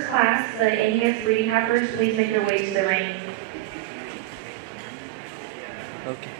first class, the Angus breeding heifers, please make your way to the ring. Okay.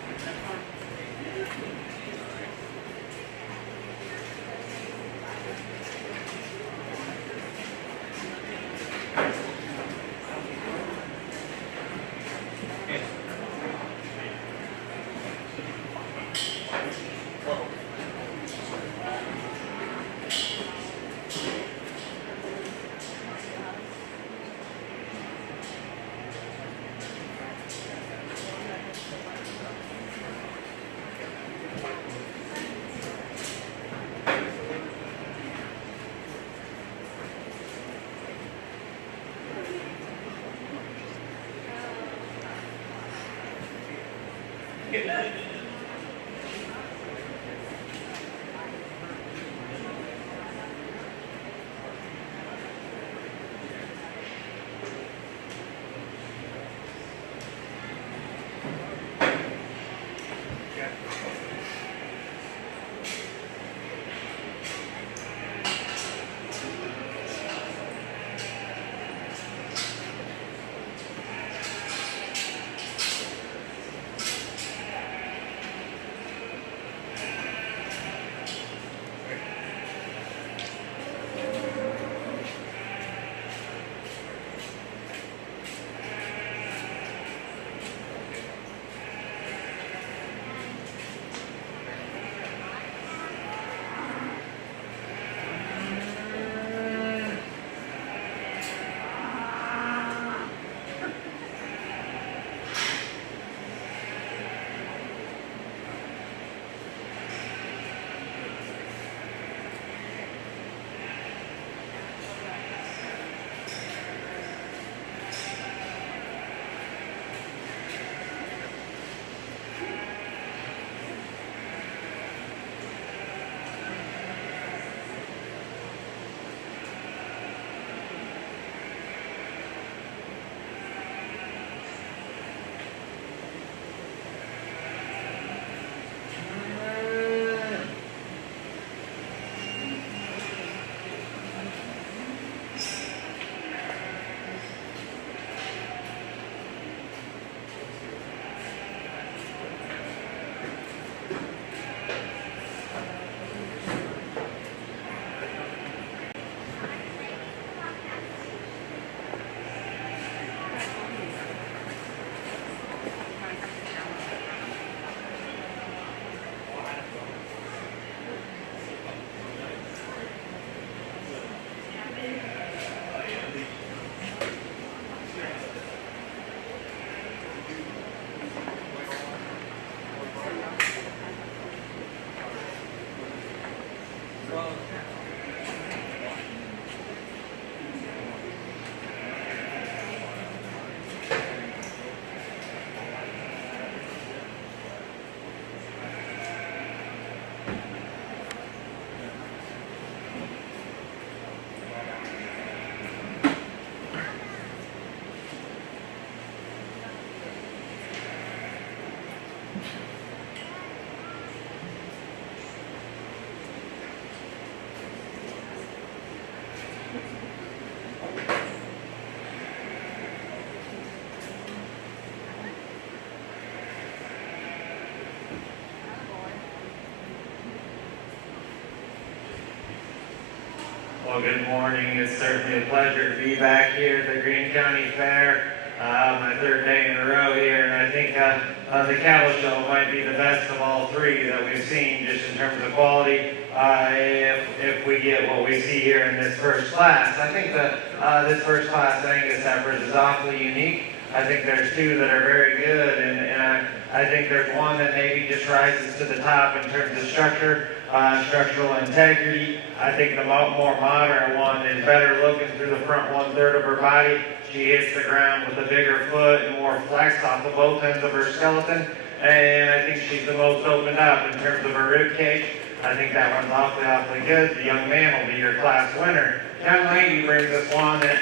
Well, good morning. It's certainly a pleasure to be back here at the Greene County Fair. My third day in a row here, and I think the cattle show might be the best of all three that we've seen just in terms of quality. If we get what we see here in this first class, I think this first class Angus heifers is awfully unique. I think there's two that are very good, and I think there's one that maybe just rises to the top in terms of structural integrity. I think the more modern one is better looking through the front 1/3 of her body. She hits the ground with a bigger foot and more flex off of both ends of her skeleton. And I think she's the most opened up in terms of her rib cage. I think that one's awfully good. The young man will be your class winner. Young lady brings us one that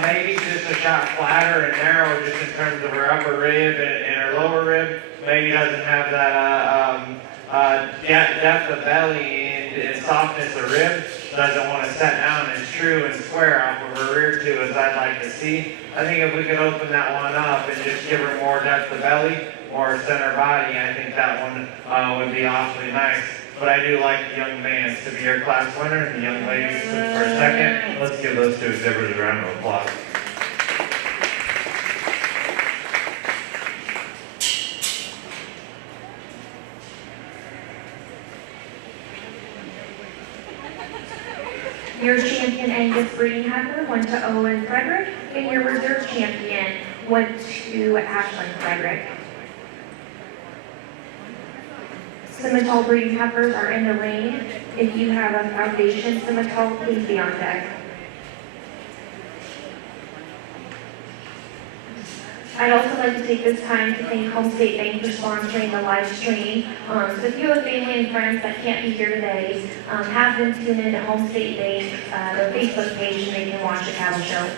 maybe just a shot flatter and narrow just in terms of her upper rib and her lower rib. Maybe doesn't have that depth of belly and softness of rib. doesn't want to sit down as true and square off of her rear tube as I'd like to see. I think if we could open that one up and just give her more depth of belly, more center body, I think that one would be awfully nice. But I do like the young man to be our class winner and the young ladies for second. Let's give those two exhibitors a round of applause. Your champion Angus breeding heifer went to Owen Frederick, and your reserve champion went to Ashlyn Frederick. Simmental breeding heifers are in the ring. If you have a foundation Simmental, please be on deck. I'd also like to take this time to thank Home State Bank for sponsoring the live stream. So if you have family and friends that can't be here today, have them tune in to Home State Bank, their Facebook page, and they can watch the cattle show.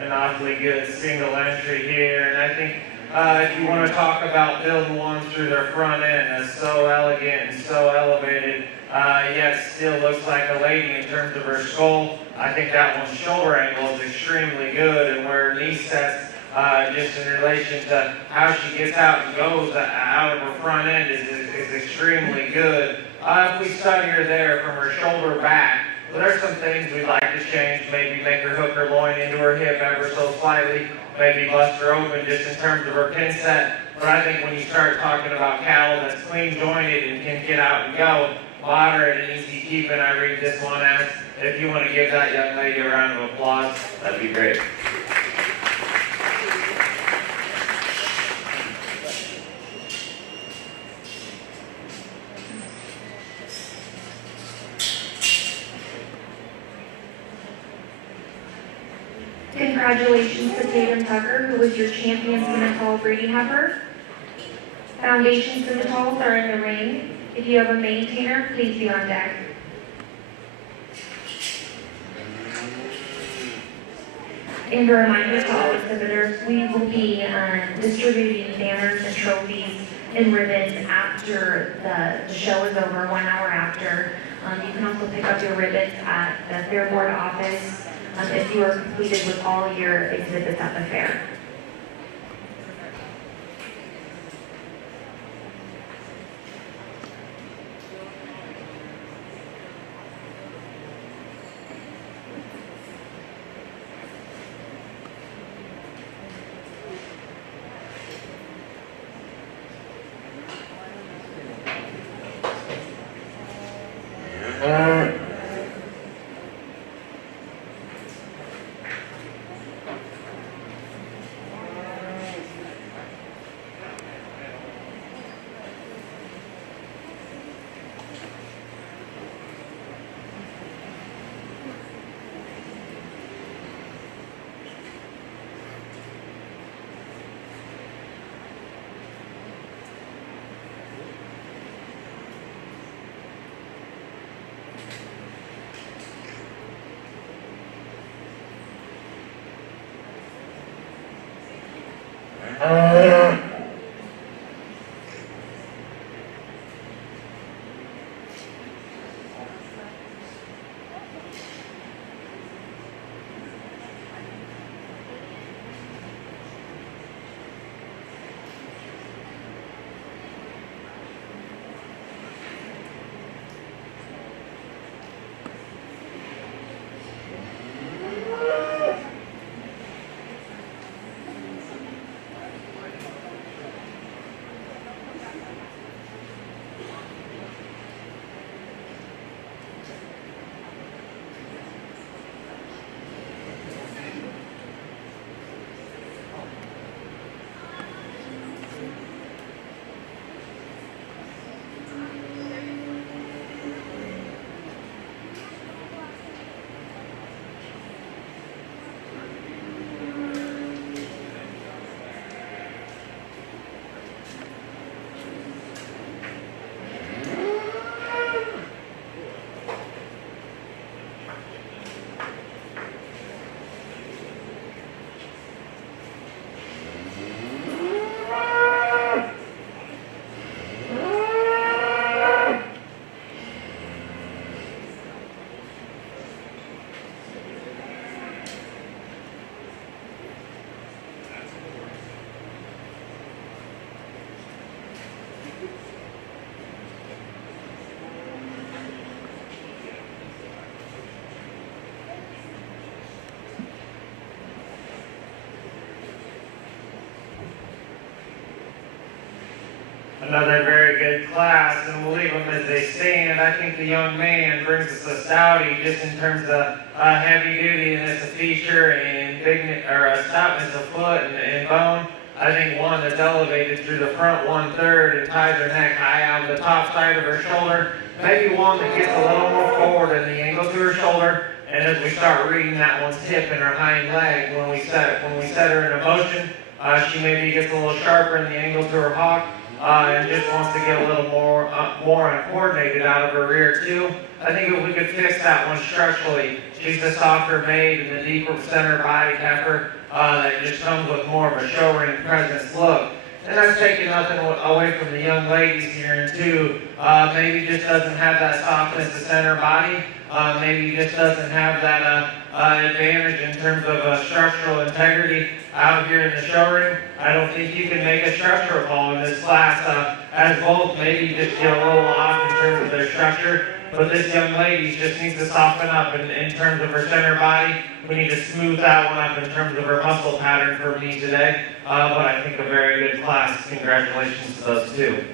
An awfully good single entry here, and I think if you want to talk about building one through their front end, that's so elegant and so elevated, yet still looks like a lady in terms of her skull. I think that one's shoulder angle is extremely good, and where her knee sets, just in relation to how she gets out and goes out of her front end is extremely good. If we study her there from her shoulder back, well, there's some things we'd like to change, maybe make her hook her loin into her hip ever so slightly, maybe bust her open just in terms of her pin set. But I think when you start talking about cattle that's clean jointed and can get out and go, moderate and easy keeping, I read this one as, if you want to give that young lady a round of applause, that'd be great. Congratulations to Tatum Tucker, who was your champion Simmental breeding heifer. Foundation Simmentals are in the ring. If you have a maintainer, please be on deck. And a reminder to all exhibitors, we will be distributing banners and trophies and ribbons after the show is over, 1 hour after. You can also pick up your ribbons at the Fair Board office if you are completed with all your exhibits at the fair. another very good class, and we'll leave them as they stand. I think the young man brings us a stoutie just in terms of heavy duty, and it's a feature and big or a stoutness of foot and bone. I think one that's elevated through the front 1/3 and ties her neck high out of the top side of her shoulder. Maybe one that gets a little more forward in the angle to her shoulder. And as we start reading that one's hip and her hind leg, when we set her in motion, she maybe gets a little sharper in the angle to her hock, and just wants to get a little more uncoordinated out of her rear too. I think if we could fix that one structurally, she's a softer made and a deeper center body heifer that just comes with more of a show ring presence look. And that's taking nothing away from the young ladies here, and too, maybe just doesn't have that softness of center body. Maybe just doesn't have that advantage in terms of structural integrity out here in the show ring. I don't think you can make a structural call in this class, as both maybe just get a little off in terms of their structure. But this young lady just needs to soften up in terms of her center body. We need to smooth that one up in terms of her muscle pattern for me today. But I think a very good class. Congratulations to those two.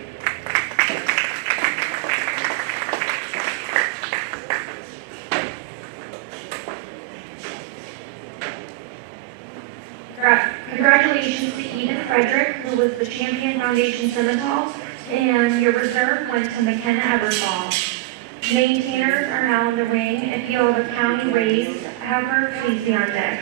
Congratulations to Eden Frederick, who was the champion Foundation Simmental, and your reserve went to McKenna Eversall. Maintainers are now in the ring. If you have a county raised heifer, please be on deck.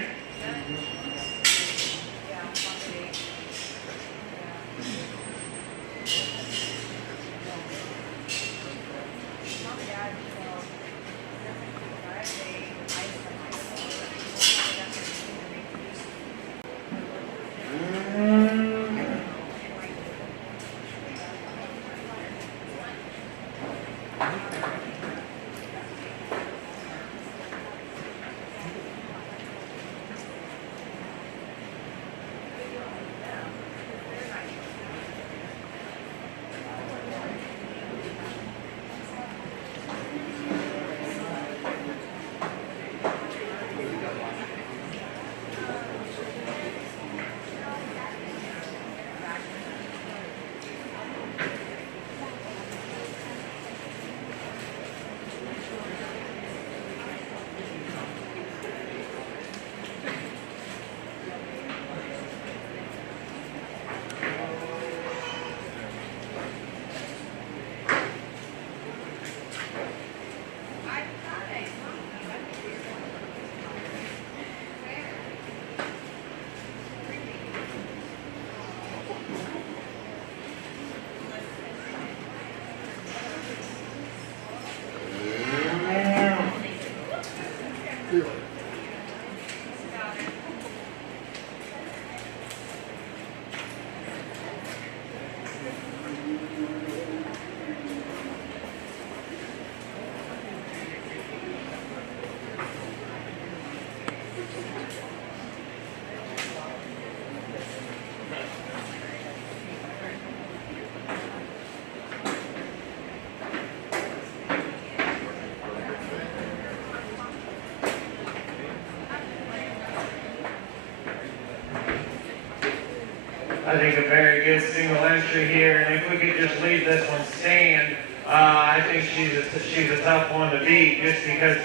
I think a very good single entry here, and if we could just leave this one stand, I think she's a tough one to beat, just because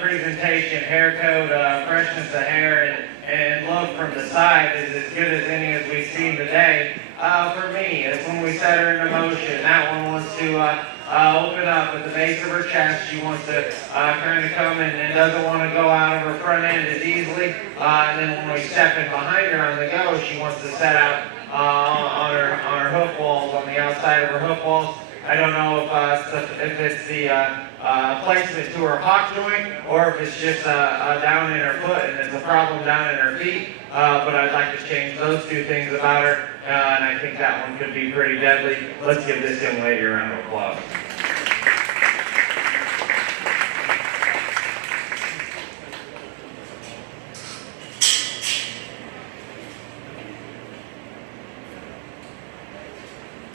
presentation, hair coat, freshness of hair, and look from the side is as good as any as we've seen today. For me, it's when we set her into motion. That one wants to open up at the base of her chest. She wants to kind of come in and doesn't want to go out of her front end as easily. And then when we step in behind her on the go, she wants to set out on her hoof walls, on the outside of her hoof walls. I don't know if it's the placement to her hock joint, or if it's just down in her foot and it's a problem down in her feet. But I'd like to change those two things about her, and I think that one could be pretty deadly. Let's give this young lady a round of applause.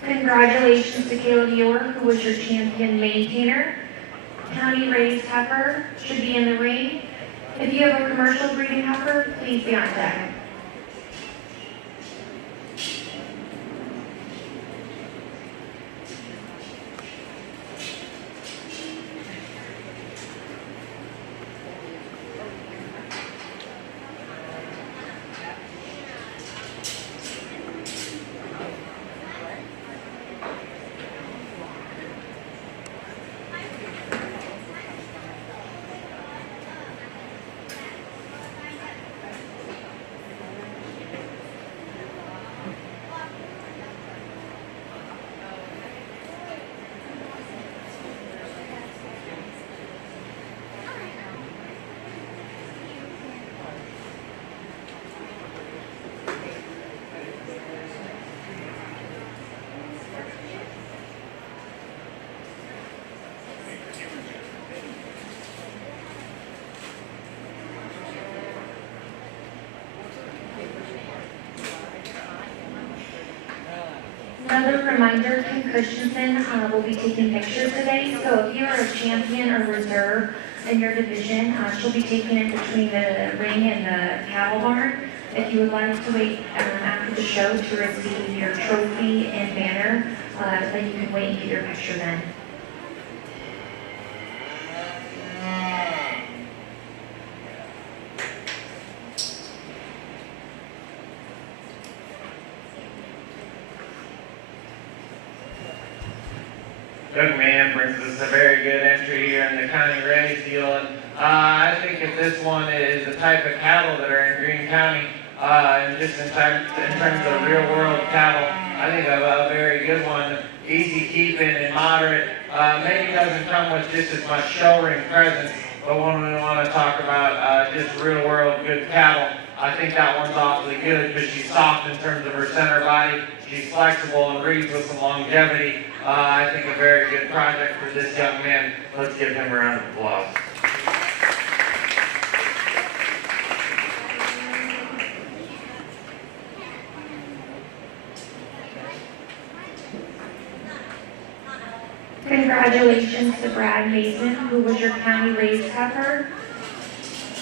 Congratulations to Caleb York, who was your champion maintainer. County raised heifer should be in the ring. If you have a commercial breeding heifer, please be on deck. Another reminder, Kim Christensen will be taking pictures today, so if you are a champion or reserve in your division, she'll be taking it between the ring and the cattle barn. If you would like to wait after the show to receive your trophy and banner, then you can wait and get your picture then. Young man brings us a very good entry here in the county race deal. And I think if this one is the type of cattle that are in Greene County, and just in terms of real world cattle, I think a very good one. Easy keeping and moderate. Maybe doesn't come with just as much show ring presence, but when we want to talk about just real world good cattle, I think that one's awfully good because she's soft in terms of her center body. She's flexible and breeds with some longevity. I think a very good project for this young man. Let's give him a round of applause. Congratulations to Brad Mason, who was your county raised heifer.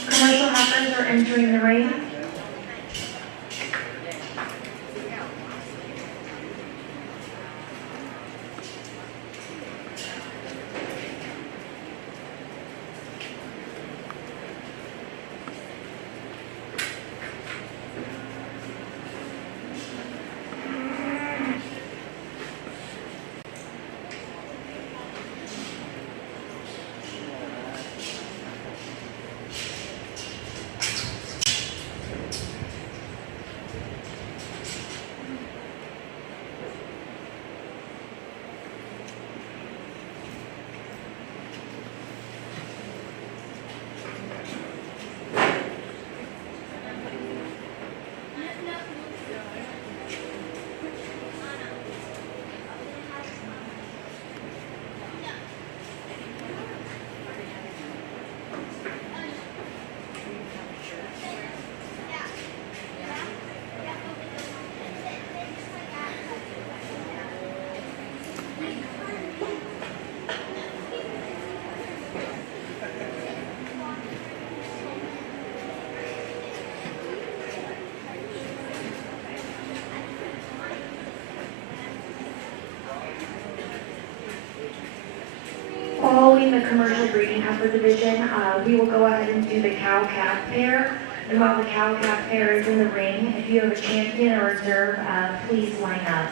Commercial heifers are entering the ring. Following the commercial breeding heifer division, we will go ahead and do the cow-calf pair. And while the cow-calf pair is in the ring, if you have a champion or reserve, please line up.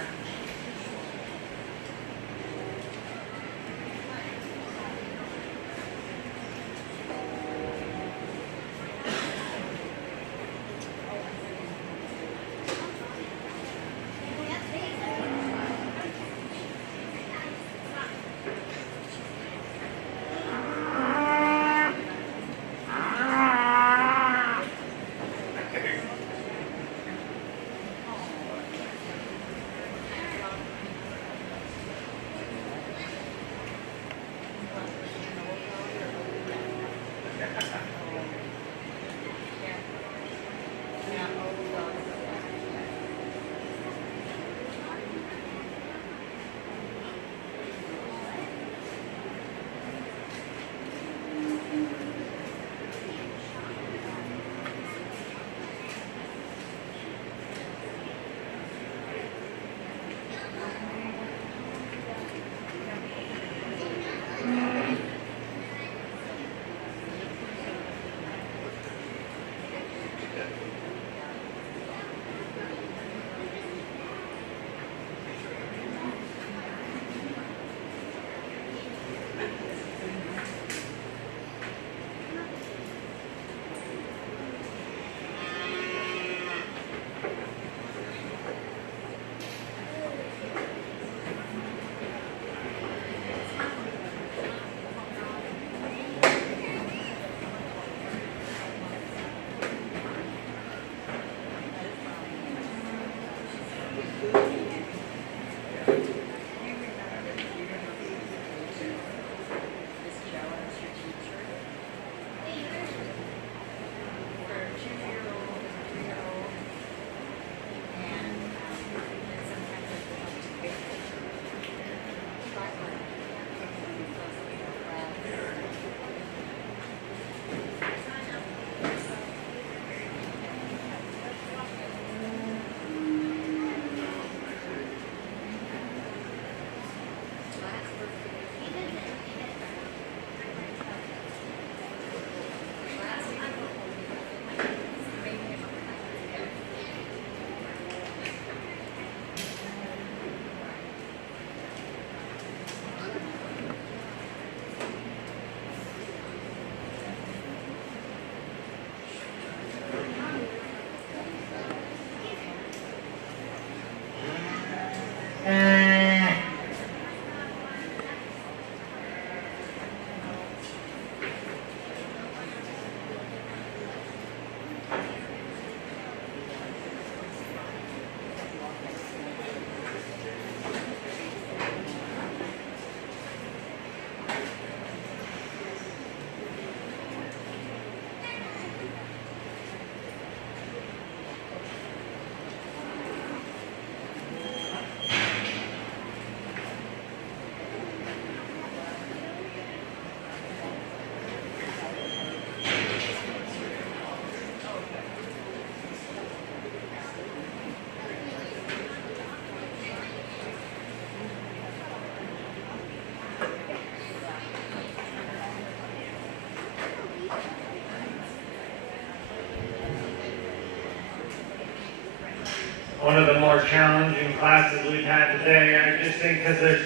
one of the more challenging classes we've had today. I just think because there's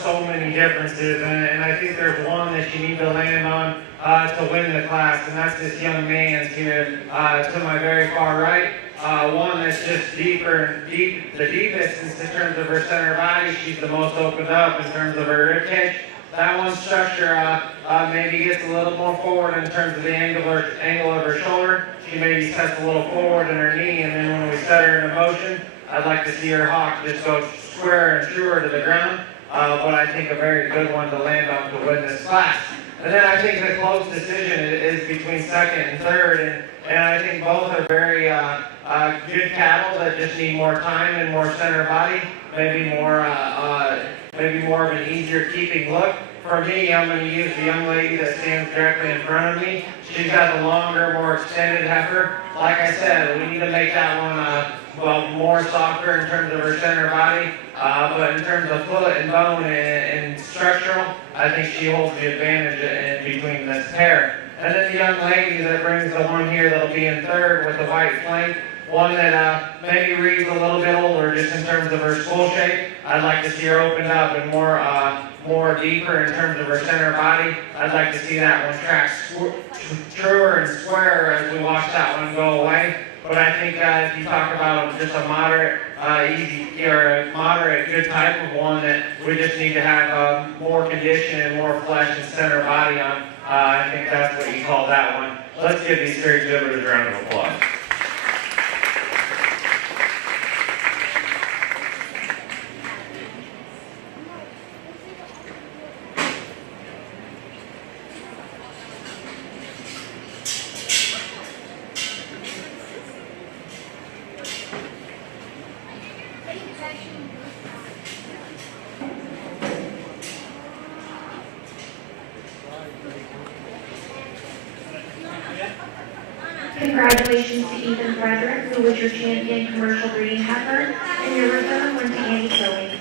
so many differences, and I think there's one that you need to land on to win the class, and that's this young man's here to my very far right. One that's just the deepest in terms of her center body. She's the most opened up in terms of her rib cage. That one structure maybe gets a little more forward in terms of the angle of her shoulder. She maybe sets a little forward in her knee, and then when we set her in motion, I'd like to see her hawk just go square and truer to the ground. But I think a very good one to land on to win this class. And then I think the close decision is between second and third, and I think both are very good cattle that just need more time and more center body, maybe more of an easier keeping look. For me, I'm going to use the young lady that stands directly in front of me. She's got the longer, more extended heifer. Like I said, we need to make that one more softer in terms of her center body, but in terms of foot and bone and structural, I think she holds the advantage in between this pair. And then the young lady that brings the one here that'll be in third with the white flank, one that maybe reads a little bit older just in terms of her skull shape. I'd like to see her opened up and more deeper in terms of her center body. I'd like to see that one track truer and squarer as we watch that one go away. But I think if you talk about just a moderate, good type of one that we just need to have more condition and more flesh and center body on, I think that's what you call that one. Let's give these three exhibitors a round of applause. Congratulations to Ethan Frederick, who was your champion commercial breeding heifer, and your reserve went to Andy Tilly.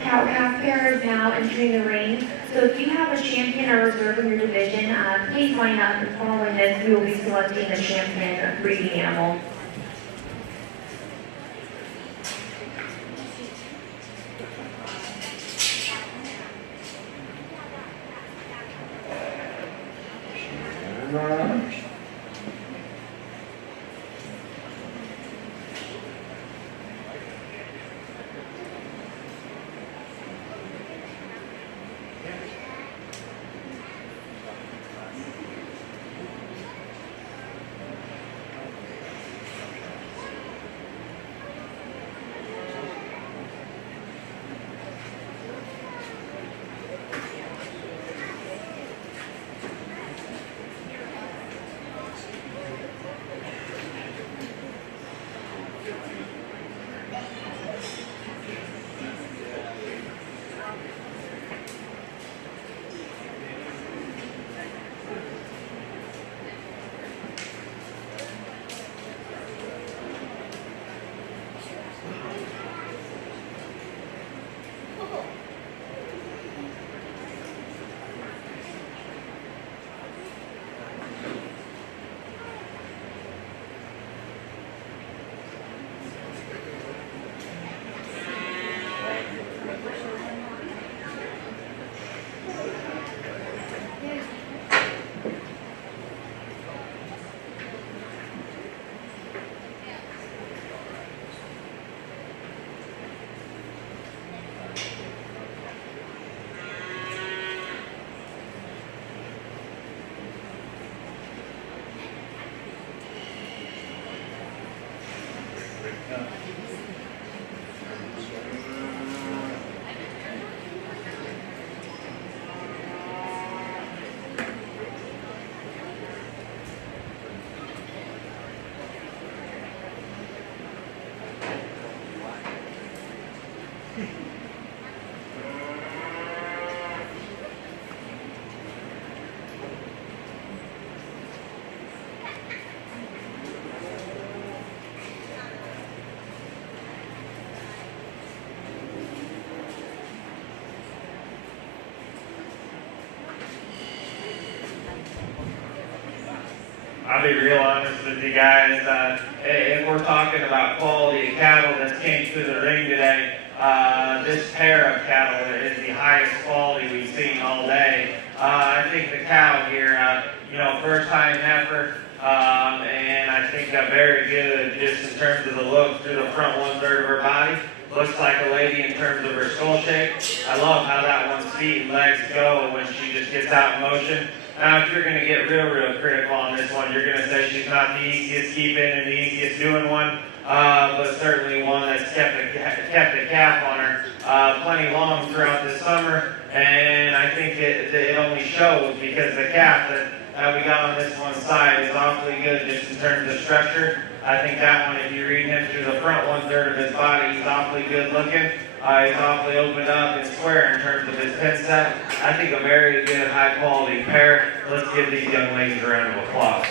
Cow-calf pair is now entering the ring. So if you have a champion or reserve in your division, please line up, and following this, we will be selecting the champion breeding animal. I'll be real honest with you guys. If we're talking about quality of cattle that came through the ring today, this pair of cattle is the highest quality we've seen all day. I think the cow here, first time heifer, and I think very good just in terms of the look through the front 1/3 of her body. Looks like a lady in terms of her skull shape. I love how that one's feet and legs go when she just gets out in motion. Now, if you're going to get real critical on this one, you're going to say she's not the easiest keeping and the easiest doing one, but certainly one that's kept a calf on her plenty long throughout the summer, and I think it only shows because the calf that we got on this one side is awfully good just in terms of structure. I think that one, if you read him through the front 1/3 of his body, he's awfully good looking. He's awfully opened up and square in terms of his pin set. I think a very good, high quality pair. Let's give these young ladies a round of applause.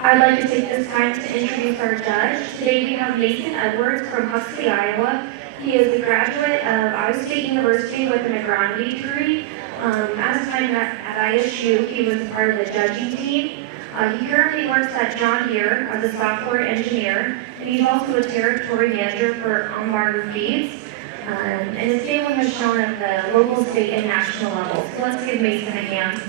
I'd like to take this time to introduce our judge. Today we have Mason Edwards from Huxley, Iowa. He is a graduate of Iowa State University with an agronomy degree. At his time at ISU, he was part of the judging team. He currently works at John Deere as a software engineer, and he's also a territory manager for Umbarger Feeds. And his family has shown at the local, state, and national levels. So let's give Mason a hand.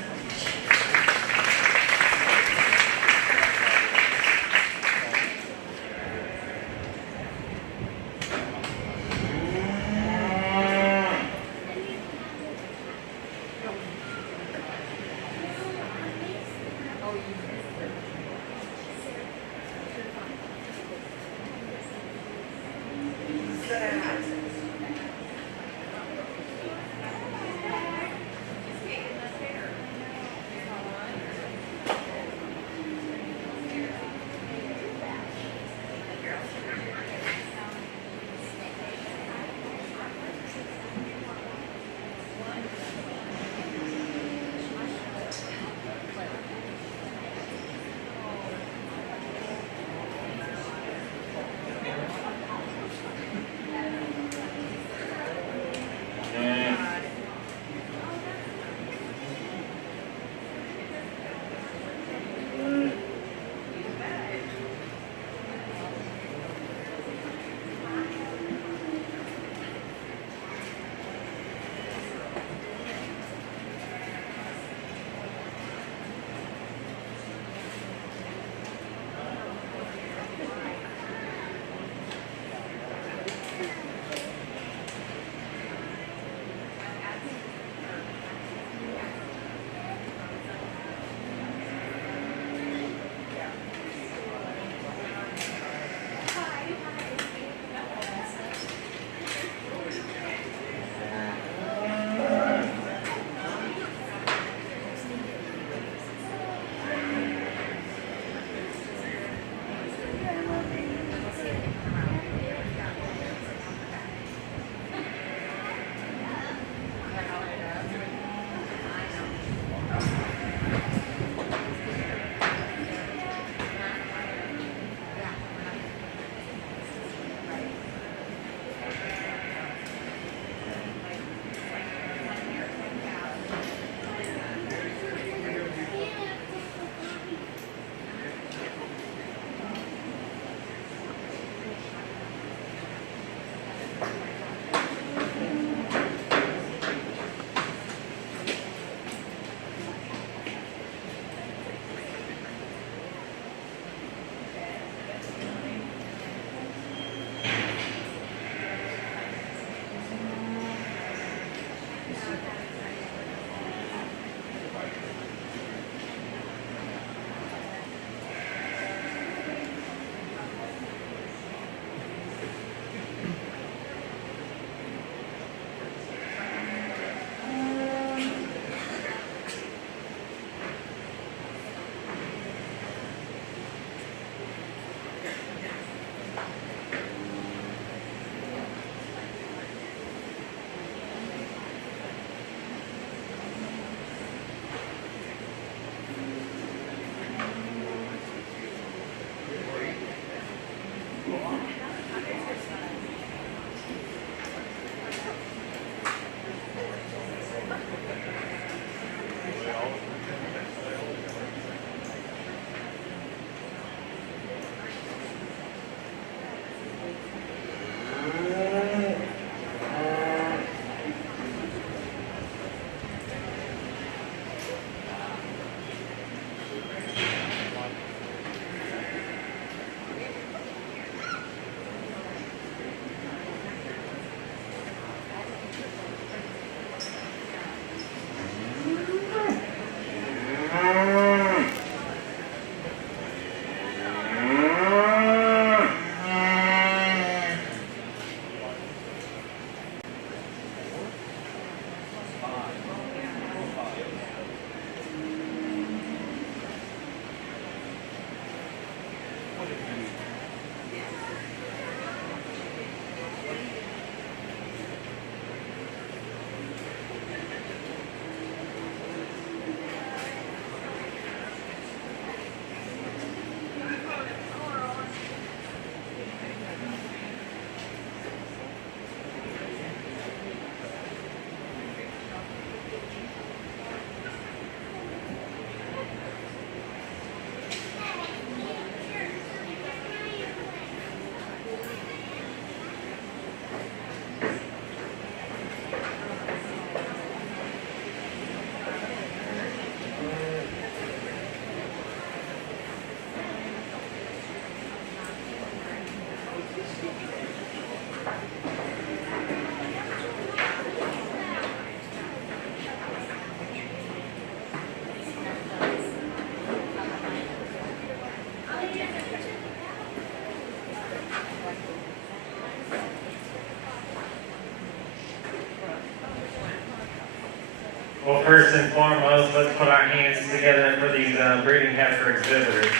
Well, first and foremost, let's put our hands together for these breeding heifer exhibitors.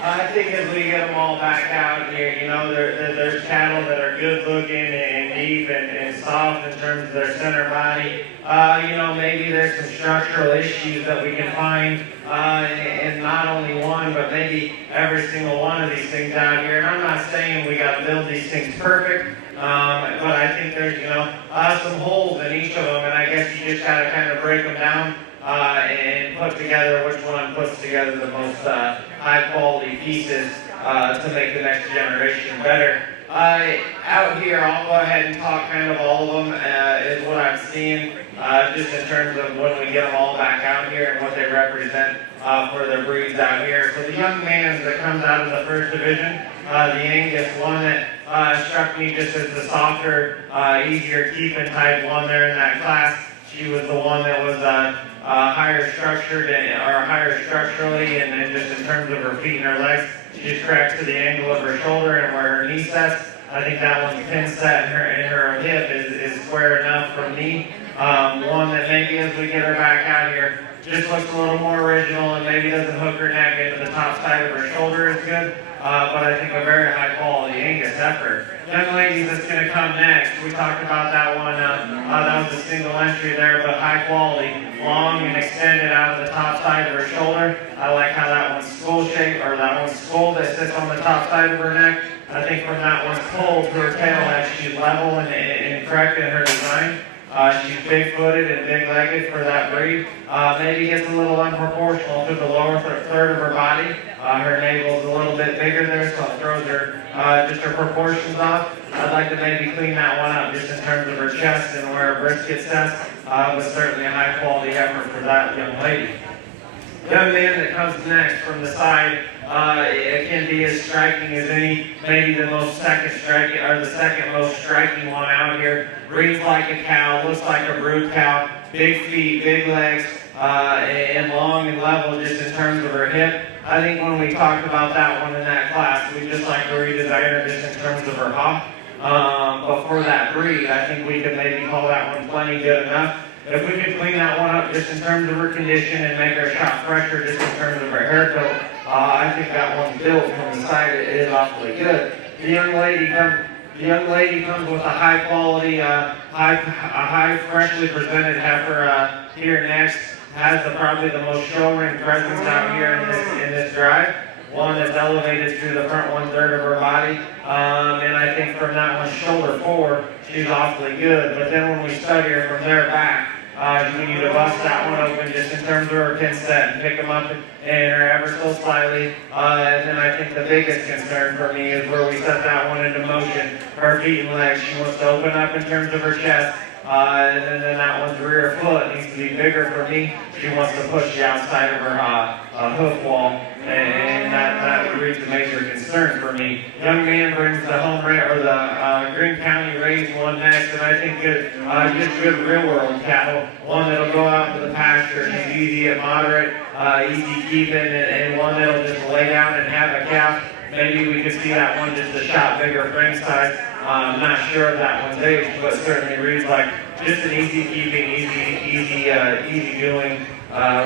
I think as we get them all back out here, you know, there's cattle that are good looking and deep and soft in terms of their center body. You know, maybe there's some structural issues that we can find in not only one, but maybe every single one of these things out here. And I'm not saying we got to build these things perfect, but I think there's, you know, some holes in each of them, and I guess you just got to kind of break them down and put together which one puts together the most high quality pieces to make the next generation better. Out here, I'll go ahead and talk kind of all of them is what I'm seeing just in terms of when we get them all back out here and what they represent for their breeds out here. So the young man that comes out of the first division, the Angus, one that struck me just as the softer, easier keeping type one there in that class. She was the one that was higher structured or higher structurally, and then just in terms of her feet and her legs, she's correct to the angle of her shoulder and where her knee sets. I think that one's pin set and her hip is square enough for me. One that maybe as we get her back out here, just looks a little more original and maybe doesn't hook her neck into the top side of her shoulder as good. But I think a very high quality Angus heifer. Young ladies that's going to come next, we talked about that one, that was a single entry there, but high quality, long and extended out of the top side of her shoulder. I like how that one's skull shape, or that one's skull that sits on the top side of her neck. I think from that one's pull to her tail edge, she's level and correct in her design. She's big-footed and big-legged for that breed. Maybe gets a little unproportional to the lower third of her body. Her navel's a little bit bigger there, so it throws her just her proportions off. I'd like to maybe clean that one up just in terms of her chest and where her brisket sets, but certainly a high-quality heifer for that young lady. Young man that comes next from the side, it can be as striking as any, maybe the most second striking, or the second most striking one out here. Breathes like a cow, looks like a brood cow, big feet, big legs, and long and level just in terms of her hip. I think when we talked about that one in that class, we just like to redesign her just in terms of her hop. But for that breed, I think we could maybe call that one plenty good enough. If we could clean that one up just in terms of her condition and make her shot fresher just in terms of her hair coat, I think that one's built from the side. It is awfully good. The young lady comes with a high quality, high freshly presented heifer here next. Has probably the most show ring presence out here in this drive. One that's elevated through the front 1/3 of her body. And I think from that one shoulder forward, she's awfully good. But then when we study her from there back, we need to bust that one open just in terms of her pin set and pick them up and her ever so slightly. And then I think the biggest concern for me is where we set that one into motion. Her feet and legs, she wants to open up in terms of her chest. And then that one's rear foot needs to be bigger for me. She wants to push the outside of her hoof wall, and that creates a major concern for me. Young man brings the Greene County raised one next, and I think just good real world cattle. One that'll go out to the pasture. She's easy and moderate, easy keeping, and one that'll just lay down and have a calf Maybe we could see that one just a shot bigger frame size. I'm not sure of that one's age, but certainly reads like just an easy keeping, easy doing,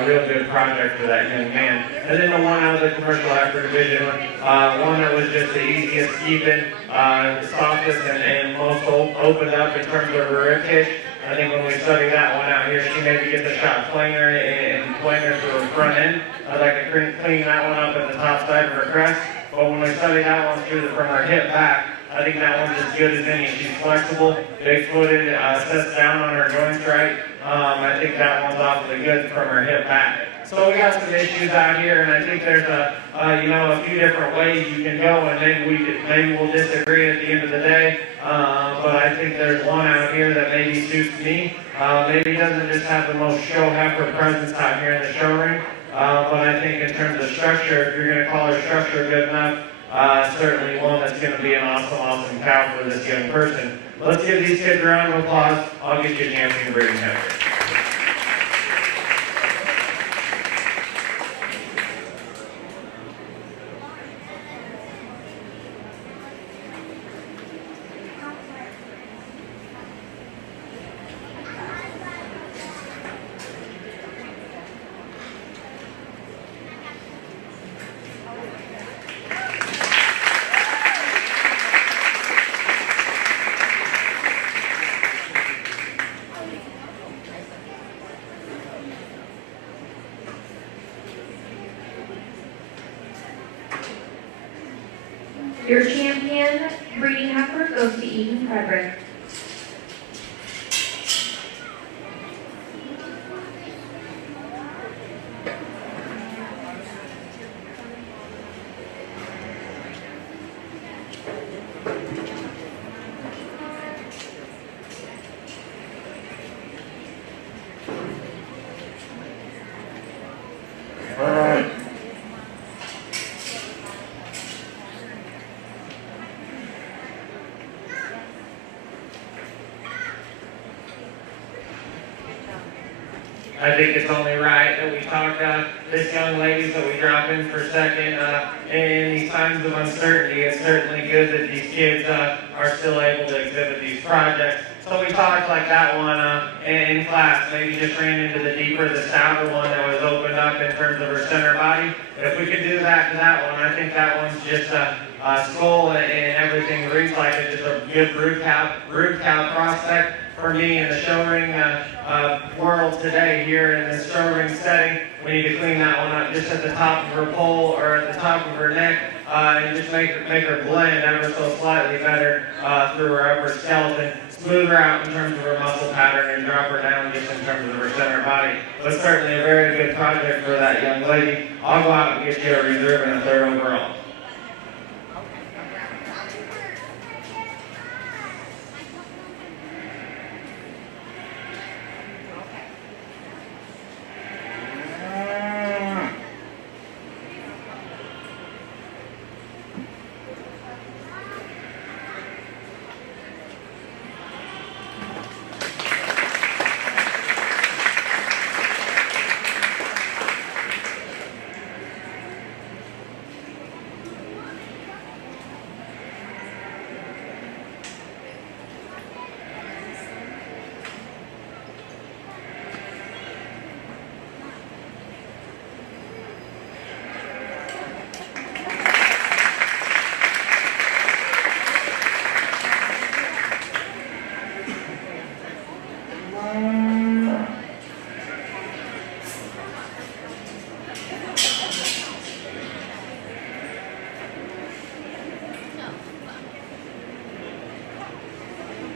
real good project for that young man. And then the one out of the commercial heifer division, one that was just the easiest keeping, softest and most opened up in terms of her rib cage. I think when we study that one out here, she maybe gets a shot flanger and flanger to her front end. I'd like to clean that one up at the top side of her crest. But when we study that one through from her hip back, I think that one's as good as any. She's flexible, big-footed, sets down on her joints right. I think that one's awfully good from her hip back. So we got some issues out here, and I think there's a few different ways you can go, and maybe we'll disagree at the end of the day. But I think there's one out here that maybe suits me. Maybe doesn't just have the most show heifer presence out here in the show ring. But I think in terms of structure, if you're going to call her structure good enough, certainly one that's going to be an awesome cow for this young person. Let's give these kids a round of applause. I'll get you a champion breeding heifer. Your champion breeding heifer goes to Eden Frederick. I think it's only right that we talk this young lady so we drop in for a second. In these times of uncertainty, it's certainly good that these kids are still able to exhibit these projects. So we talked like that one in class, maybe just ran into the deeper, the stouter one that was opened up in terms of her center body. If we could do that to that one, I think that one's just a skull and everything reads like it's just a good brood cow prospect. For me in the show ring world today here in this show ring setting, we need to clean that one up just at the top of her pole or at the top of her neck and just make her blend ever so slightly better through her upper skeleton. Smooth her out in terms of her muscle pattern and drop her down just in terms of her center body. But certainly a very good project for that young lady. I'll go out and get you a reserve and a third overall.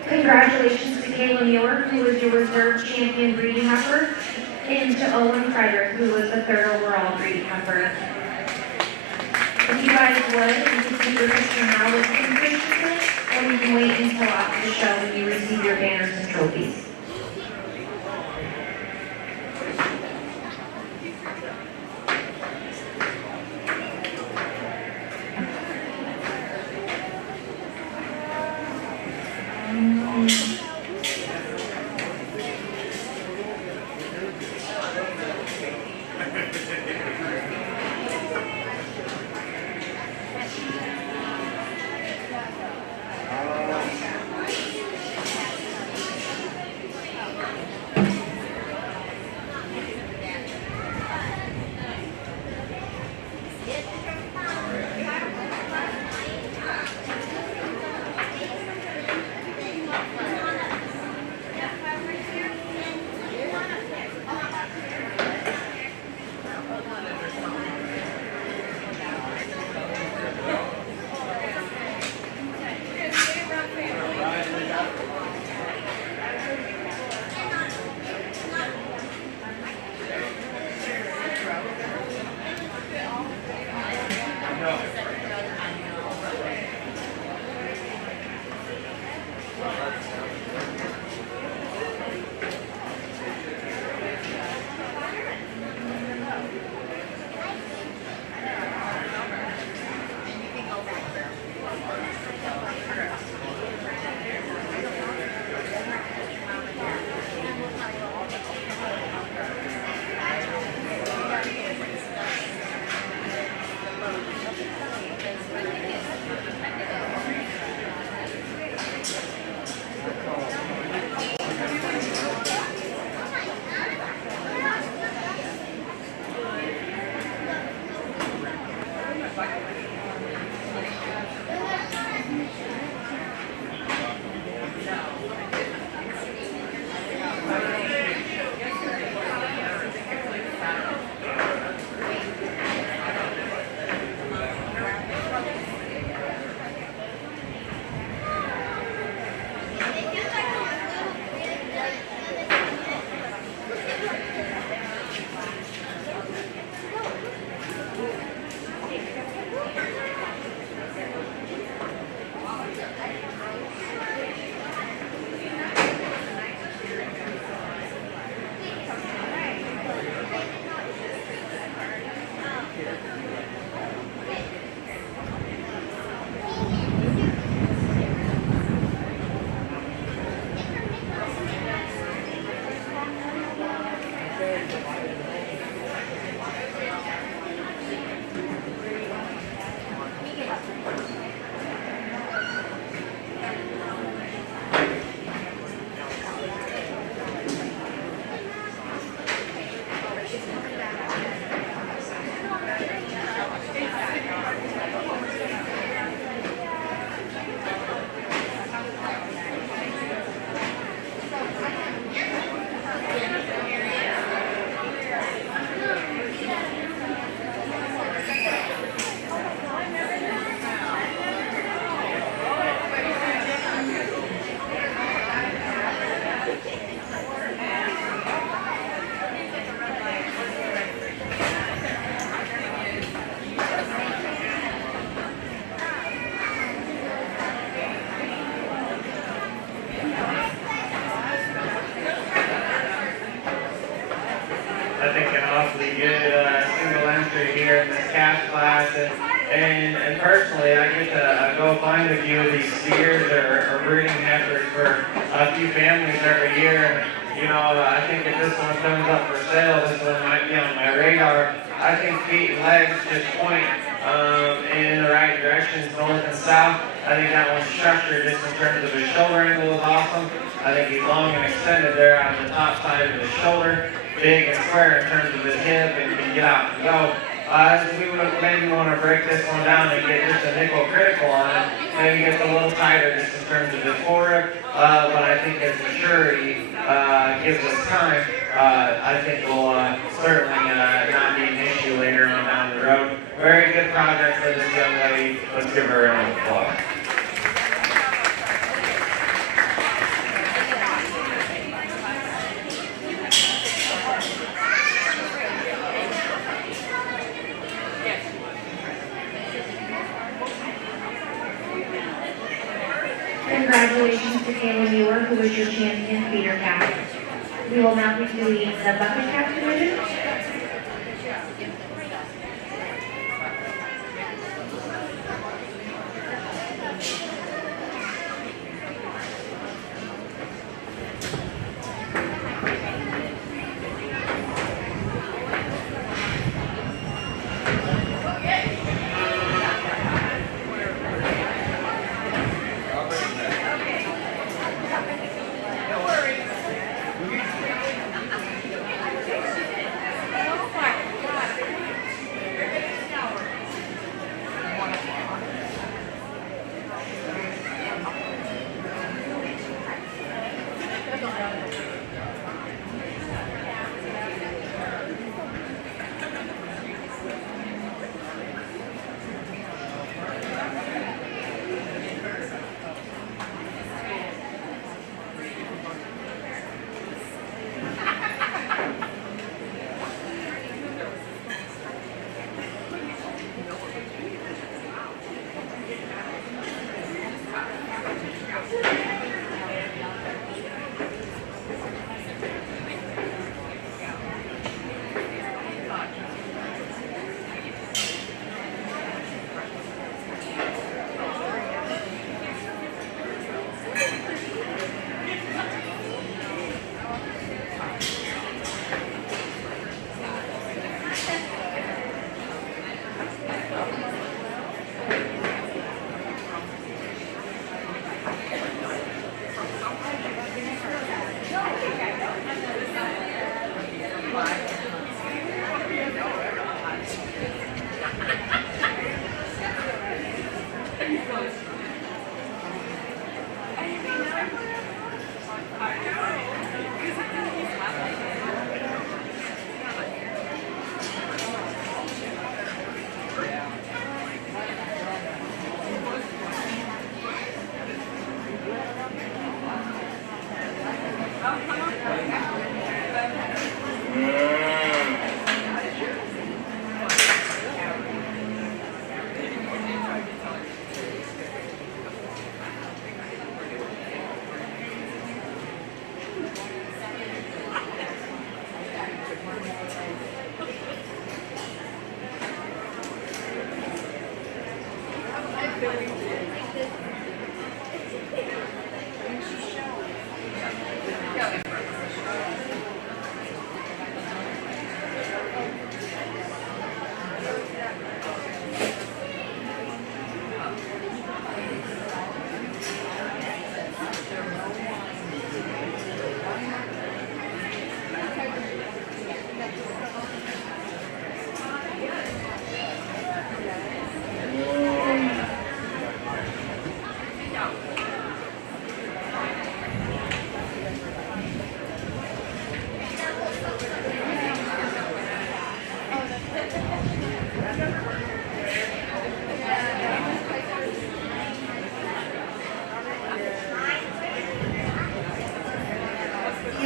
Congratulations to Kayla York, who was your reserve champion breeding heifer, and to Owen Frederick, who was the third overall breeding heifer. If you guys would, you can keep your picture now with Kim Christensen, or you can wait until after the show when you receive your banners and trophies. awfully good single entry here in this calf class, and personally, I get to go find a few of these steers or breeding heifers for a few families every year. You know, I think if this one comes up for sale, this one might be on my radar. I think feet and legs just point in the right directions, north and south. I think that one's structured just in terms of his shoulder angle is awesome. I think he's long and extended there on the top side of his shoulder, big and square in terms of his hip, and can get out and go. We would maybe want to break this one down and get just a nickel critical on it. Maybe get a little tighter just in terms of his forward, but I think as maturity gives us time, I think will certainly not be an issue later on down the road. Very good progress for this young lady. Let's give her a round of applause. Congratulations to Kayla Muir, who is your champion feeder calf. We will now be doing the bucket calf division.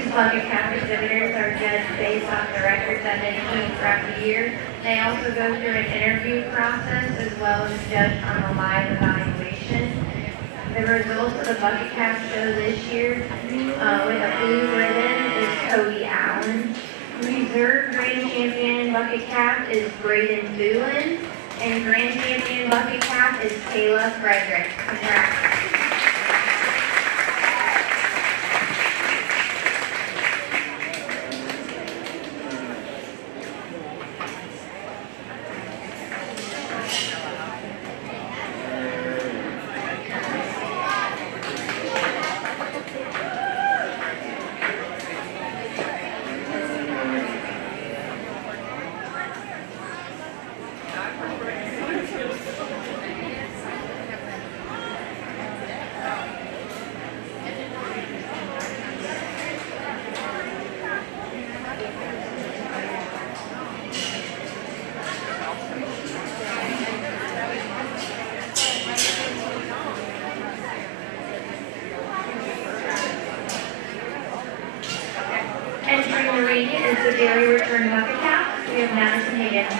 Bucket calf exhibitors are judged based off the records that they keep throughout the year. They also go through an interview process as well as judged on a live evaluation. The results of the bucket calf show this year with a blue ribbon is Cody Allen. He's third grand champion bucket cap is Braden Doolin, and grand champion bucket cap is Kayla Frederick. Congrats. Entering the ring is the dairy return bucket cap. We have Madison Higgins.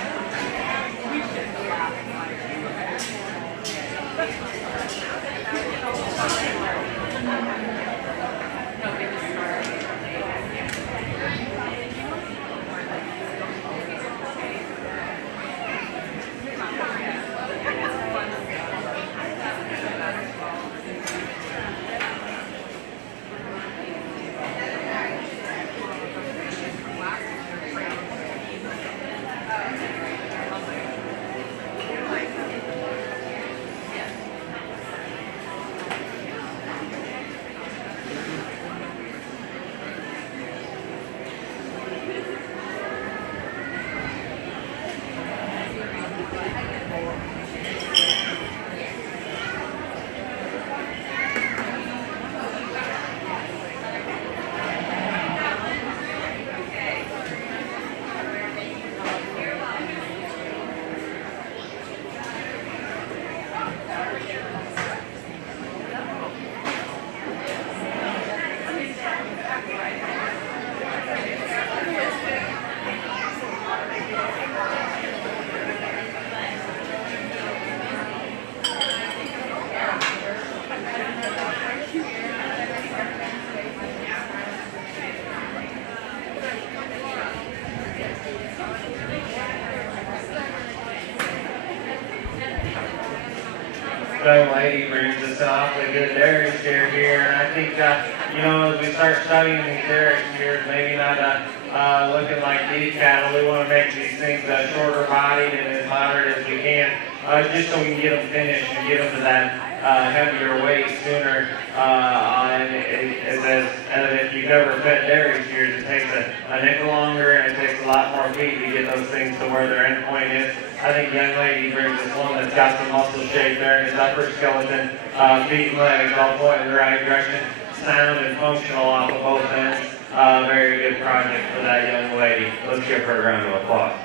Young lady brings us an awfully good dairy steer here, and I think, as we start studying these dairy steers, maybe not looking like these cattle, we want to make these things shorter bodied and as moderate as we can, just so we can get them finished and get them to that heavier weight sooner. And if you've ever fed dairy steers, it takes a nickel longer and it takes a lot more feet to get those things to where their end point is. I think young lady brings us one that's got some muscle shape there in his upper skeleton, feet and legs all pointing in the right direction, sound and functional off of both ends. Very good project for that young lady. Let's give her a round of applause.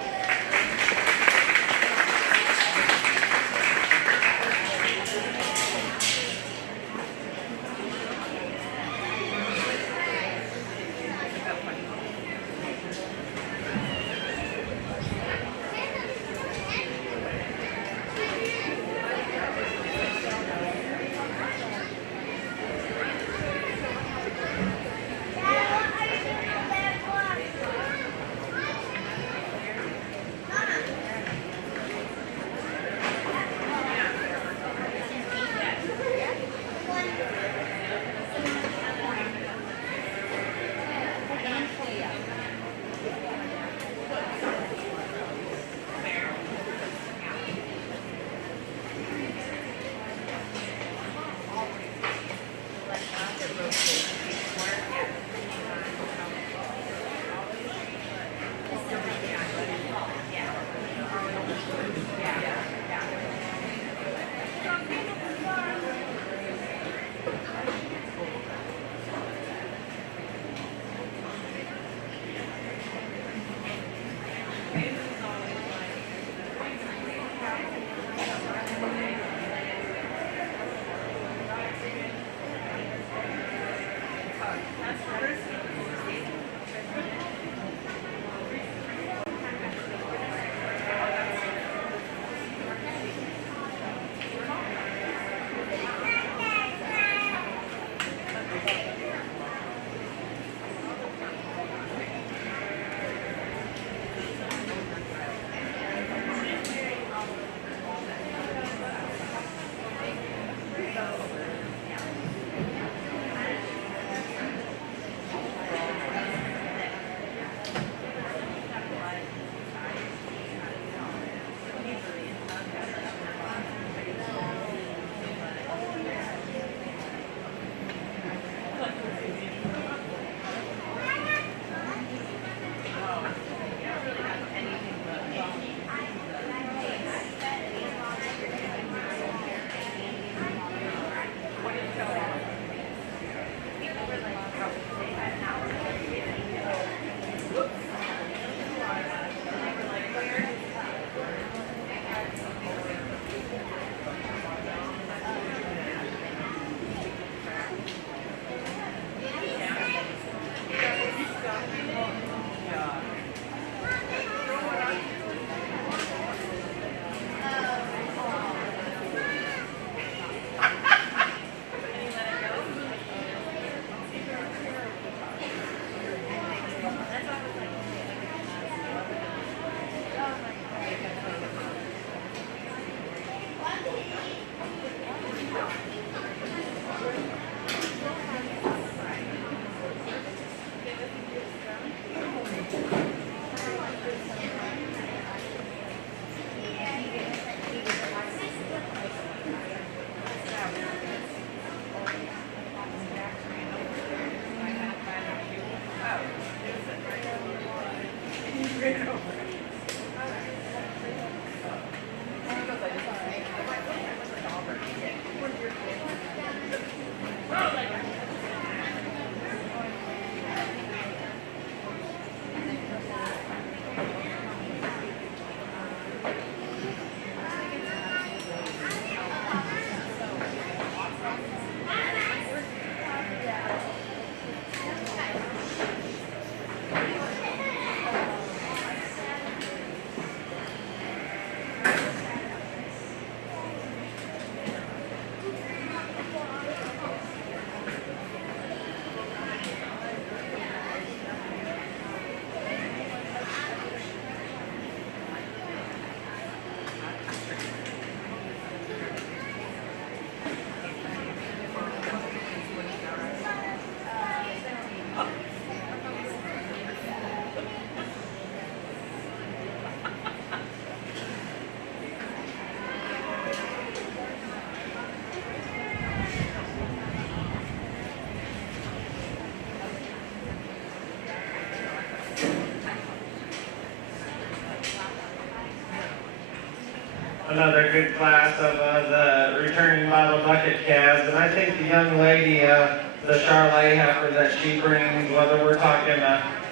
another good class of the returning bottle bucket calves. And I think the young lady, the Charlotte Heifer that she brings, whether we're talking,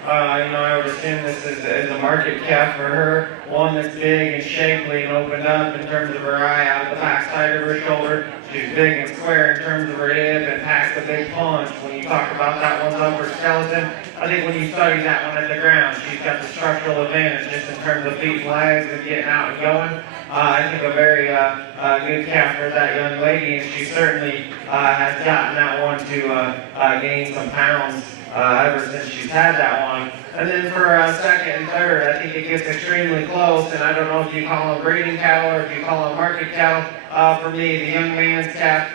I would assume this is a market calf for her, one that's big and shapely and opened up in terms of her eye out of the back side of her shoulder. She's big and square in terms of her hip and packs a big punch. When you talk about that one's upper skeleton, I think when you study that one at the ground, she's got the structural advantage just in terms of feet and legs and getting out and going. I think a very good calf for that young lady, and she certainly has gotten that one to gain some pounds ever since she's had that one. And then for second and third, I think it gets extremely close, and I don't know if you call them breeding cattle or if you call them market cattle. For me, the young man's calf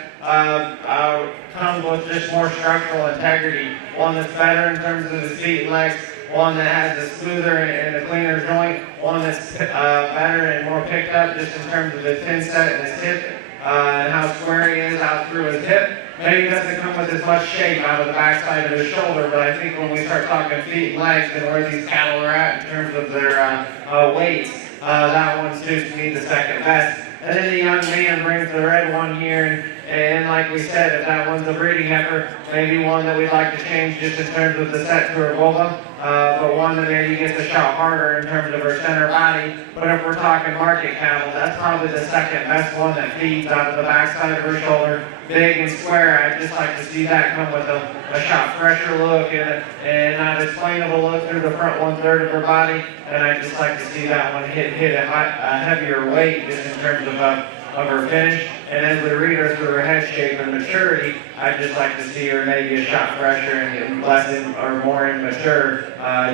comes with just more structural integrity. One that's better in terms of his feet and legs, one that has a smoother and a cleaner joint, one that's better and more picked up just in terms of his pin set and his hip, and how square he is out through his hip. Maybe doesn't come with as much shape out of the backside of his shoulder, but I think when we start talking feet and legs and where these cattle are at in terms of their weights, that one suits me the second best. And then the young man brings the red one here, and like we said, if that one's a breeding heifer, maybe one that we'd like to change just in terms of the set to her vulva, but one that maybe gets a shot harder in terms of her center body. But if we're talking market cattle, that's probably the second best one that feeds out of the backside of her shoulder, big and square. I'd just like to see that come with a shot fresher look and not explainable look through the front 1/3 of her body. And I'd just like to see that one hit a heavier weight just in terms of her finish. And as we read her through her head shape and maturity, I'd just like to see her maybe a shot fresher and less or more immature,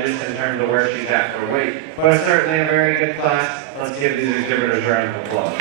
just in terms of where she's at for weight. But it's certainly a very good class. Let's give these exhibitors a round of applause.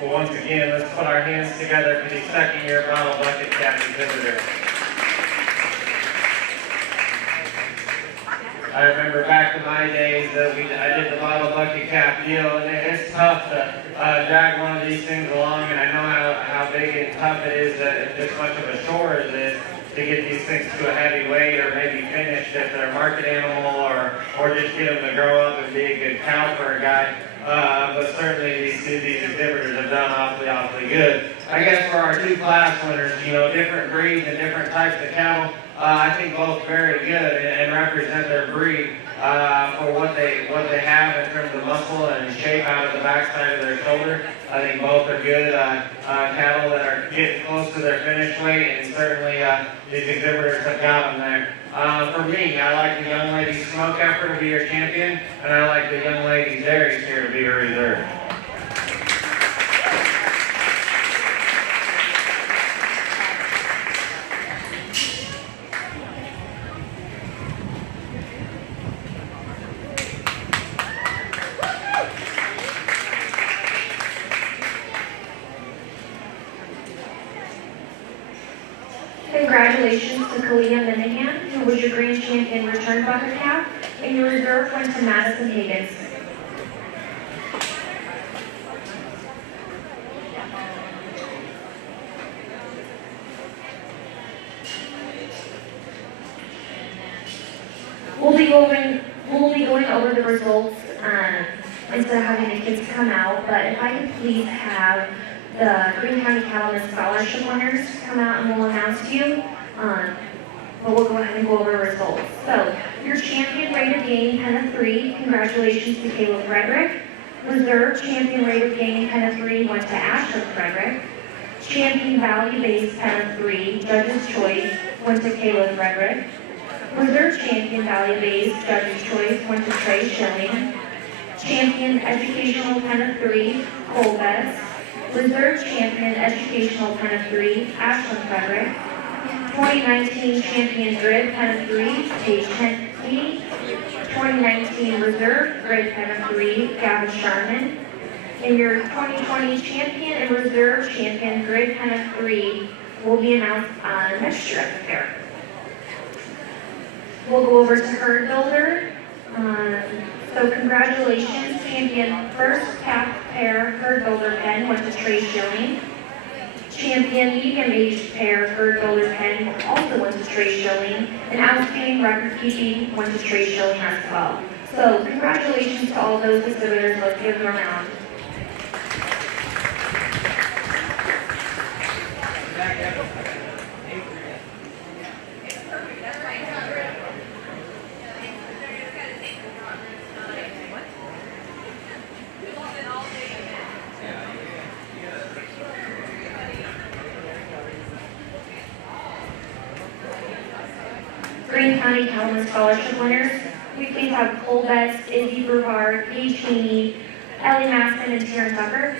Well, once again, let's put our hands together for the second-year bottle bucket calf exhibitor. I remember back in my days that I did the bottle bucket calf deal, and it's tough to drag one of these things along, and I know how big and tough it is, that this much of a chore as it is, to get these things to a heavy weight or maybe finished if they're a market animal or just get them to grow up and be a good cow for a guy. But certainly these exhibitors have done awfully good. I guess for our two class winners, different breeds and different types of cattle, I think both very good and represent their breed. for what they have in terms of muscle and shape out of the backside of their shoulder. I think both are good cattle that are getting close to their finish weight, and certainly these exhibitors have got them there. For me, I like the young ladies smoke heifer to be your champion, and I like the young ladies dairy steer to be your reserve. Congratulations to Kalia Minahan, who was your grand champion return bucket calf, and your reserve went to Madison Higgins. We'll be going over the results instead of having the kids come out, but if I could please have the Greene County Cattlemen Scholarship winners come out and we'll announce you. But we'll go ahead and go over the results. So, your champion rate of gain, pen of 3, congratulations to Caleb Frederick. Reserve champion rate of gain, pen of 3, went to Ashley Frederick. Champion value base, pen of 3, judge's choice, went to Caleb Frederick. Reserve champion value base, judge's choice, went to Trey Schilling. Champion educational, pen of 3, Cole Betts. Reserve champion educational, pen of 3, Ashlyn Frederick. 2019 champion grid, pen of 3, Paige Henke. 2019 reserve grid, pen of 3, Gavin Sharman. And your 2020 champion and reserve champion grid, pen of 3 will be announced next year at the fair. We'll go over to herd builder. So congratulations, champion first calf pair herd builder pen went to Trey Schilling. Champion medium aged pair herd builder pen also went to Trey Schilling. And outstanding record keeping went to Trey Schilling as well. So congratulations to all those exhibitors. Let's give them a round. Greene County Cattlemen Scholarship winners, we please have Cole Betts, Izzy Brevard, Paige Heaney, Ellie Masson, and Taryn Tucker.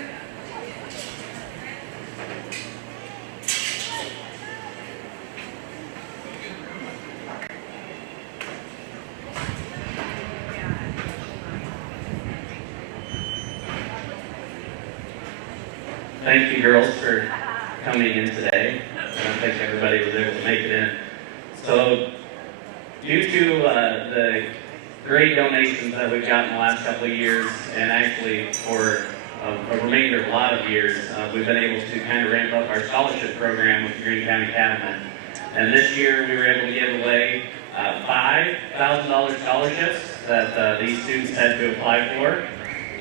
Thank you, girls, for coming in today. I think everybody was able to make it in. So, due to the great donations that we've gotten the last couple of years, and actually for a remainder of a lot of years, we've been able to kind of ramp up our scholarship program with the Greene County Cattlemen. And this year we were able to give away $5,000 scholarships that these students had to apply for.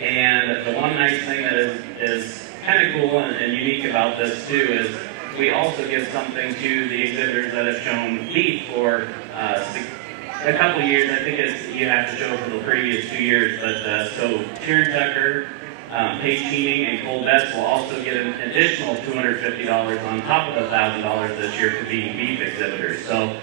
And the one nice thing that is kind of cool and unique about this too is we also give something to the exhibitors that have shown meat for a couple of years. I think you have to show for the previous 2 years, but so Taryn Tucker, Paige Heaney, and Cole Betts will also get an additional $250 on top of the $1,000 this year for being beef exhibitors. So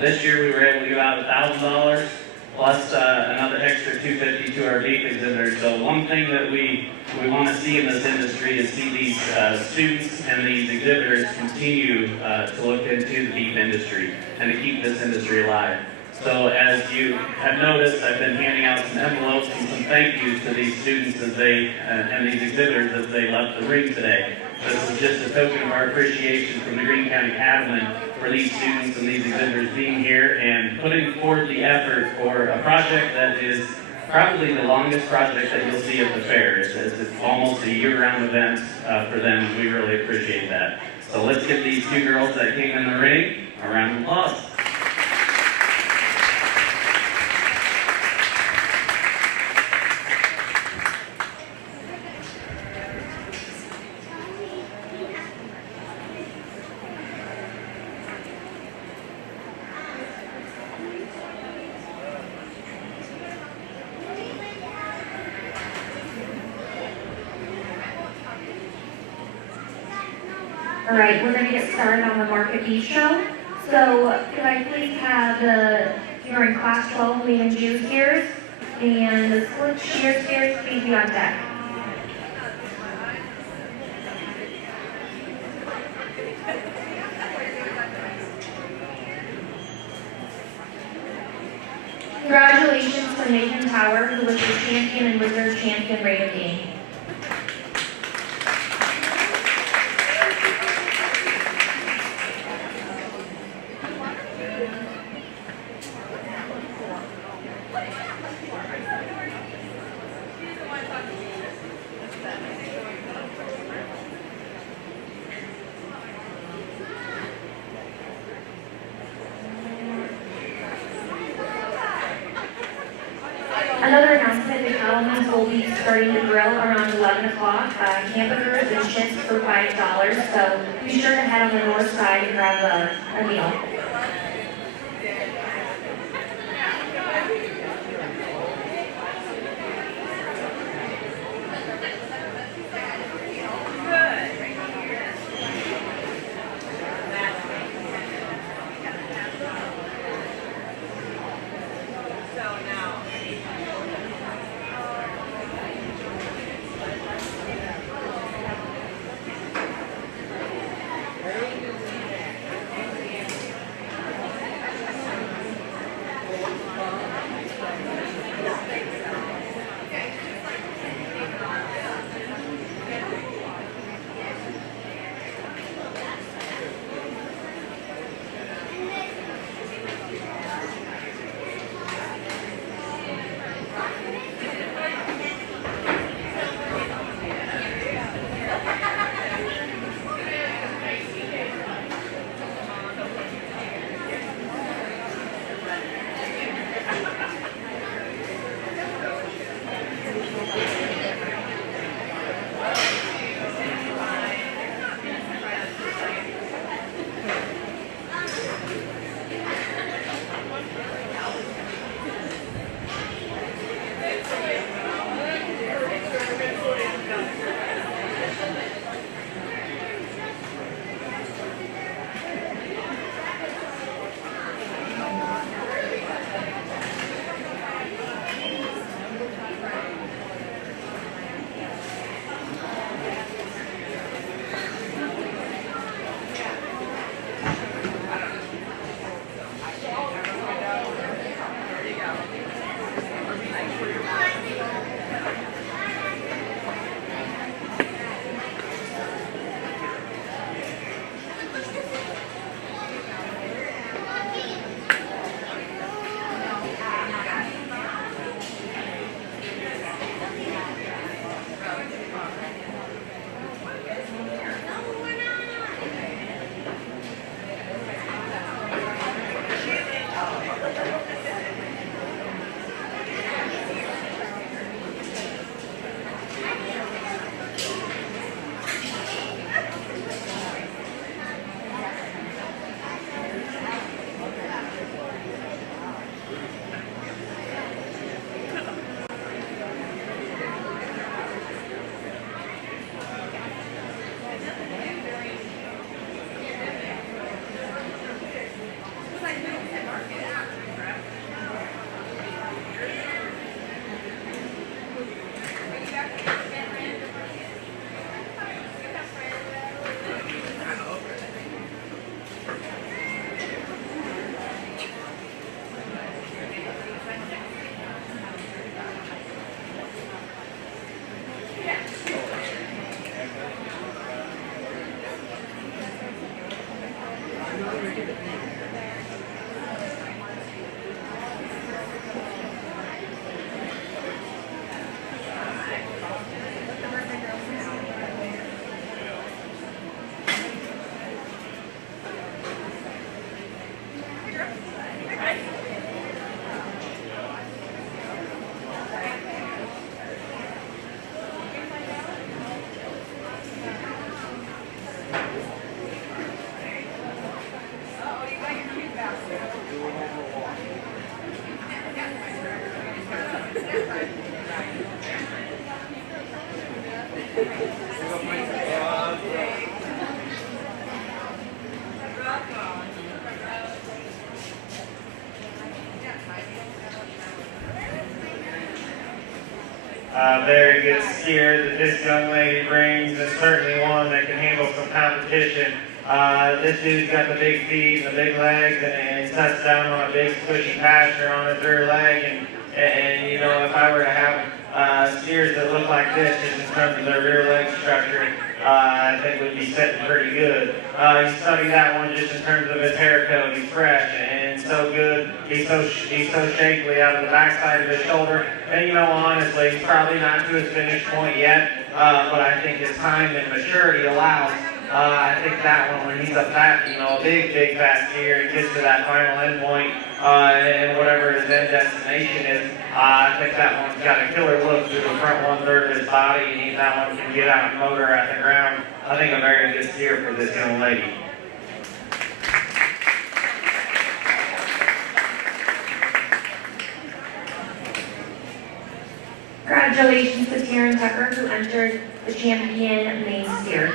this year we were able to give out $1,000 plus another extra $250 to our beef exhibitors. So one thing that we want to see in this industry is see these students and these exhibitors continue to look into the beef industry and to keep this industry alive. So as you have noticed, I've been handing out some envelopes and some thank yous to these students as they and these exhibitors as they left the ring today. This is just a token of our appreciation from the Greene County Cattlemen for these students and these exhibitors being here and putting forth the effort for a project that is probably the longest project that you'll see at the fair. It's almost a year-round event for them, and we really appreciate that. So let's give these two girls that came in the ring a round of applause. All right, we're going to get started on the Market Bistro. So could I please have the, you're in class 12, lean and juice gears, and the split shear gears, please be on deck. Congratulations to Nathan Tower, who was the champion and reserve champion rated game. Another announcement, the Cattlemen's will be starting to grill around 11 o'clock. Hamburgers and chips for $5, so be sure to head on the north side and grab a meal. Very good steer that this young lady brings, and certainly one that can handle some competition. This dude's got the big feet and the big legs, and he sets down on a big squishy pasture on his rear leg. And you know, if I were to have steers that look like this, just in terms of their rear leg structure, I think we'd be sitting pretty good. You study that one just in terms of his hair coat. He's fresh and so good. He's so shapely out of the backside of his shoulder. And you know, honestly, he's probably not to his finish point yet, but I think his time and maturity allows. I think that one, when he's a fat, you know, big fat steer, and gets to that final end point, and whatever his end destination is, I think that one's got a killer look through the front 1/3 of his body, and that one can get out and motor at the ground. I think a very good steer for this young lady. Congratulations to Taryn Tucker, who entered the champion main steer.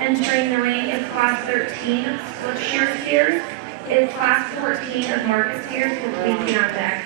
Entering the ring is Class 13 of split shear steers. It is Class 14 of market steers with Leaky on deck.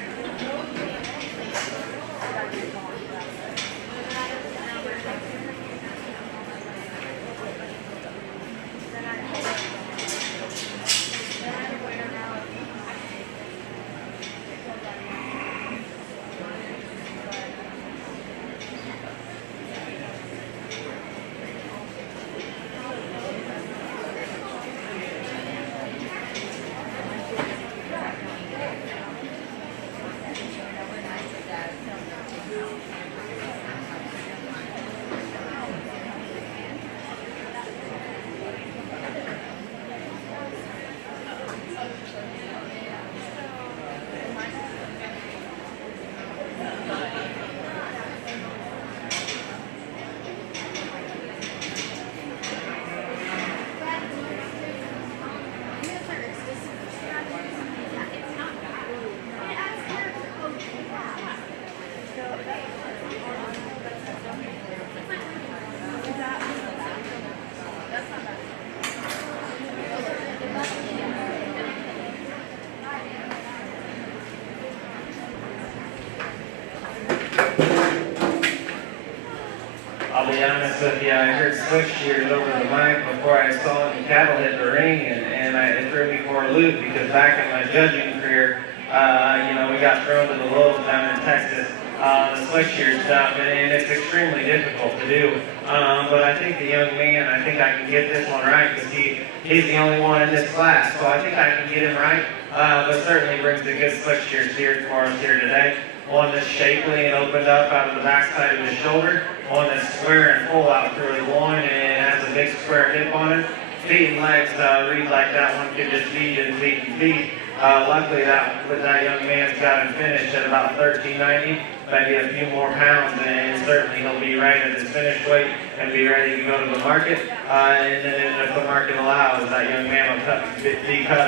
I'll be honest with you, I heard switch shears over the mic before I saw the cattle hit the ring, and it threw me for a loop, because back in my judging career, you know, we got thrown to the wolves down in Texas, the switch shear stuff, and it's extremely difficult to do. But I think the young man, I think I can get this one right, because he's the only one in this class, so I think I can get him right, but certainly brings a good switch shear steer for us here today. One that's shapely and opened up out of the backside of his shoulder. One that's square and full out through his loin and has a big square hip on it. Feet and legs read like that one could just feed and feet and feet. Luckily that young man's got him finished at about 1390, maybe a few more pounds, and certainly he'll be right at his finish weight and be ready to go to the market. And then if the market allows, that young man will cut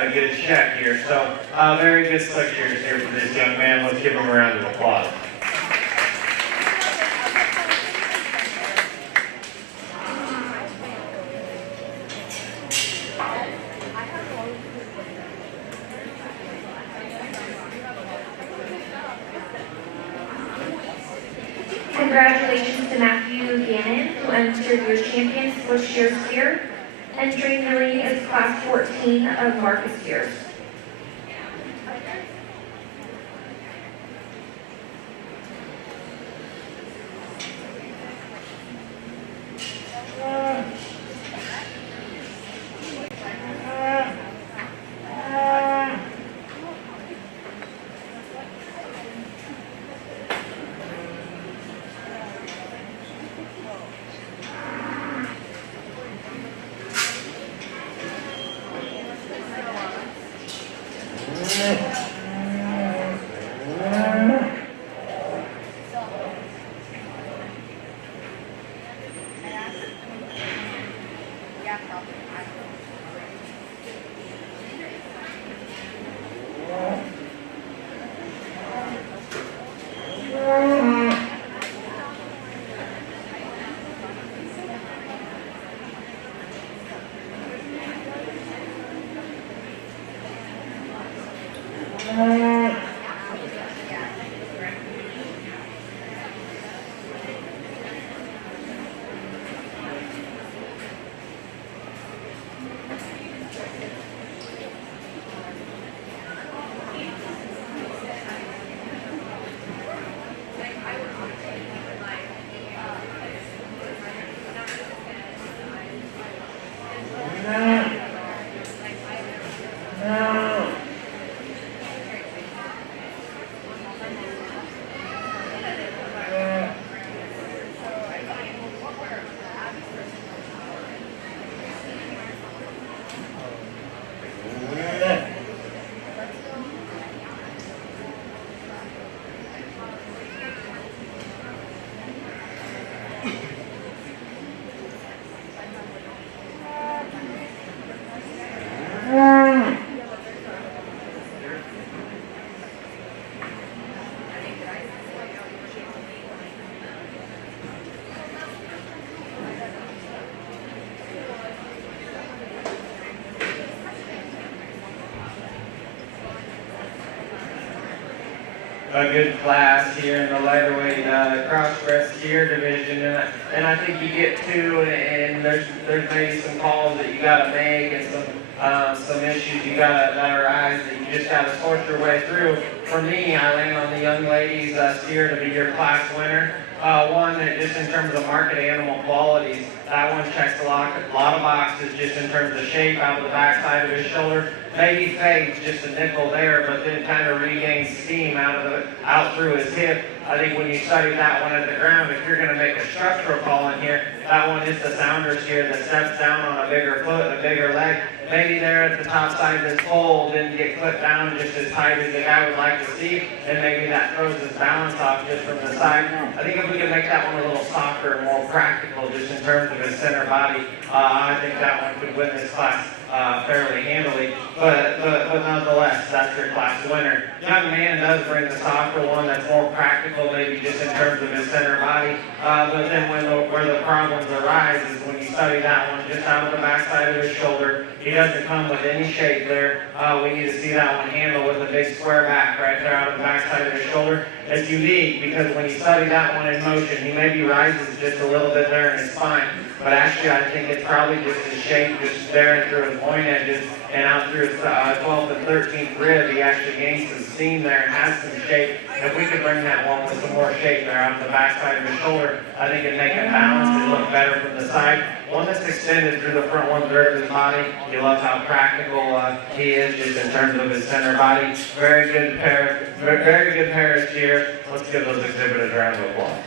a good check here. So very good slick shears here for this young man. Let's give him a round of applause. Congratulations to Matthew Gannon, who entered your champion split shear steer. Entering the ring is Class 14 of market steers. A good class here in the lighter weight crossbred steer division, and I think you get to, and there's maybe some calls that you got to make, and some issues you got that arise that you just got to sort your way through. For me, I land on the young ladies steer to be your class winner. One that just in terms of market animal qualities, that one checks a lot of boxes just in terms of shape out of the backside of his shoulder. Maybe fades just a nickel there, but then kind of regains steam out through his hip. I think when you study that one at the ground, if you're going to make a structural call in here, that one is the sounder steer that steps down on a bigger foot, a bigger leg. Maybe there at the top side of this pole didn't get clipped down just as tight as the guy would like to see, and maybe that throws his balance off just from the side. I think if we could make that one a little softer and more practical just in terms of his center body, I think that one could win this class fairly handily. But nonetheless, that's your class winner. Young man does bring the softer one that's more practical, maybe just in terms of his center body. But then where the problems arise is when you study that one just out of the backside of his shoulder. He doesn't come with any shape there. We need to see that one handle with a big square back right there out of the backside of his shoulder. It's unique because when you study that one in motion, he maybe rises just a little bit there in his spine. But actually, I think it's probably just his shape, just there through his loin edges and out through his 12th and 13th rib. He actually gains some steam there and has some shape. If we could bring that one with some more shape there out of the backside of his shoulder, I think it'd make it balanced and look better from the side. One that's extended through the front 1/3 of his body. You love how practical he is just in terms of his center body. Very good pair of steers. Let's give those exhibitors a round of applause.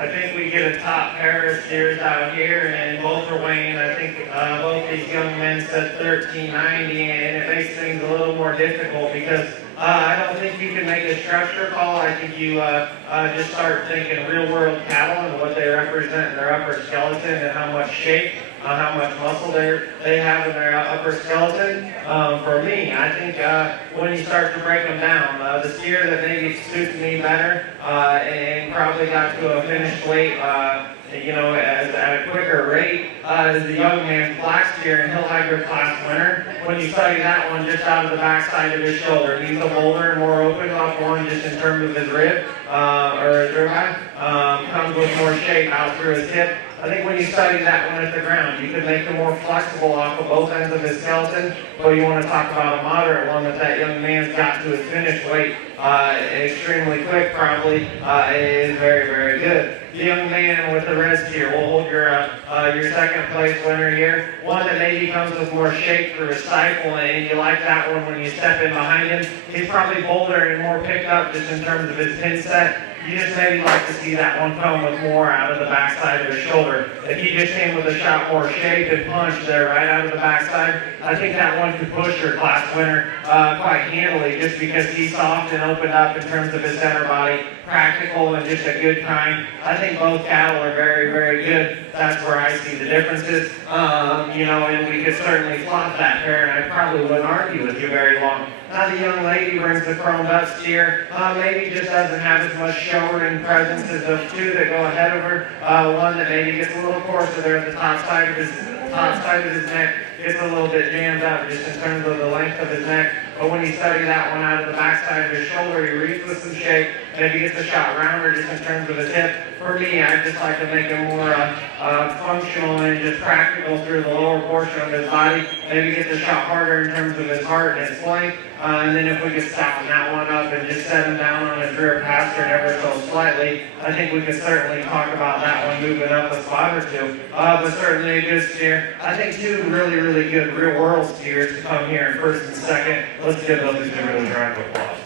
I think we get a top pair of steers out here, and both are weighing, I think, both these young men said 1390, and it makes things a little more difficult because I don't think you can make a structure call. I think you just start thinking real world cattle and what they represent in their upper skeleton and how much shape, how much muscle they have in their upper skeleton. For me, I think when you start to break them down, the steer that maybe suits me better and probably got to a finished weight, at a quicker rate is the young man's black steer, and he'll have your class winner. When you study that one, just out of the backside of his shoulder, he's a bolder and more open off one just in terms of his rib or his ribeye. Comes with more shape out through his hip. I think when you study that one at the ground, you can make him more flexible off of both ends of his skeleton. But you want to talk about a moderate one that young man's got to his finished weight extremely quick, probably is very, very good. The young man with the red steer will hold your second place winner here. One that maybe comes with more shape through his stifle, and you like that one when you step in behind him. He's probably bolder and more picked up just in terms of his pin set. You just maybe like to see that one come with more out of the backside of his shoulder. If he just came with a shot more shape and punch there right out of the backside, I think that one could push your class winner quite handily just because he's soft and opened up in terms of his center body, practical and just a good kind. I think both cattle are very, very good. That's where I see the differences. And we could certainly flop that pair, and I probably wouldn't argue with you very long. Now the young lady brings the chromed up steer, maybe just doesn't have as much showing presence as those two that go ahead of her. One that maybe gets a little coarser there at the top side of his neck, gets a little bit jammed up just in terms of the length of his neck. But when you study that one out of the backside of his shoulder, he reads with some shape, maybe gets a shot rounder just in terms of his hip. For me, I just like to make him more functional and just practical through the lower portion of his body. Maybe gets a shot harder in terms of his heart and his flank. And then if we could soften that one up and just set him down on his rear pastern ever so slightly, I think we could certainly talk about that one moving up a spot or two. But certainly a good steer. I think two really, really good real world steers to come here in first and second. Let's give those exhibitors a round of applause.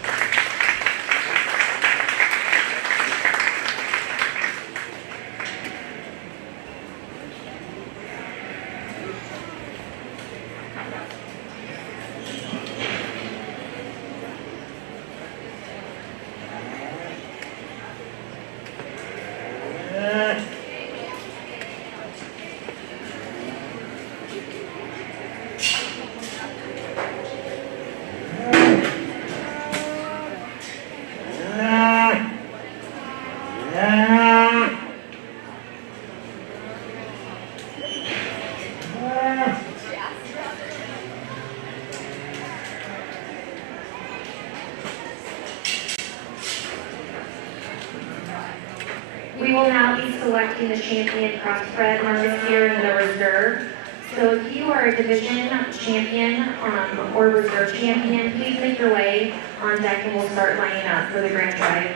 We will now be selecting the champion crossbred on this year in the reserve. So if you are a division champion or reserve champion, please make your way on deck and we'll start lining up for the grand drive.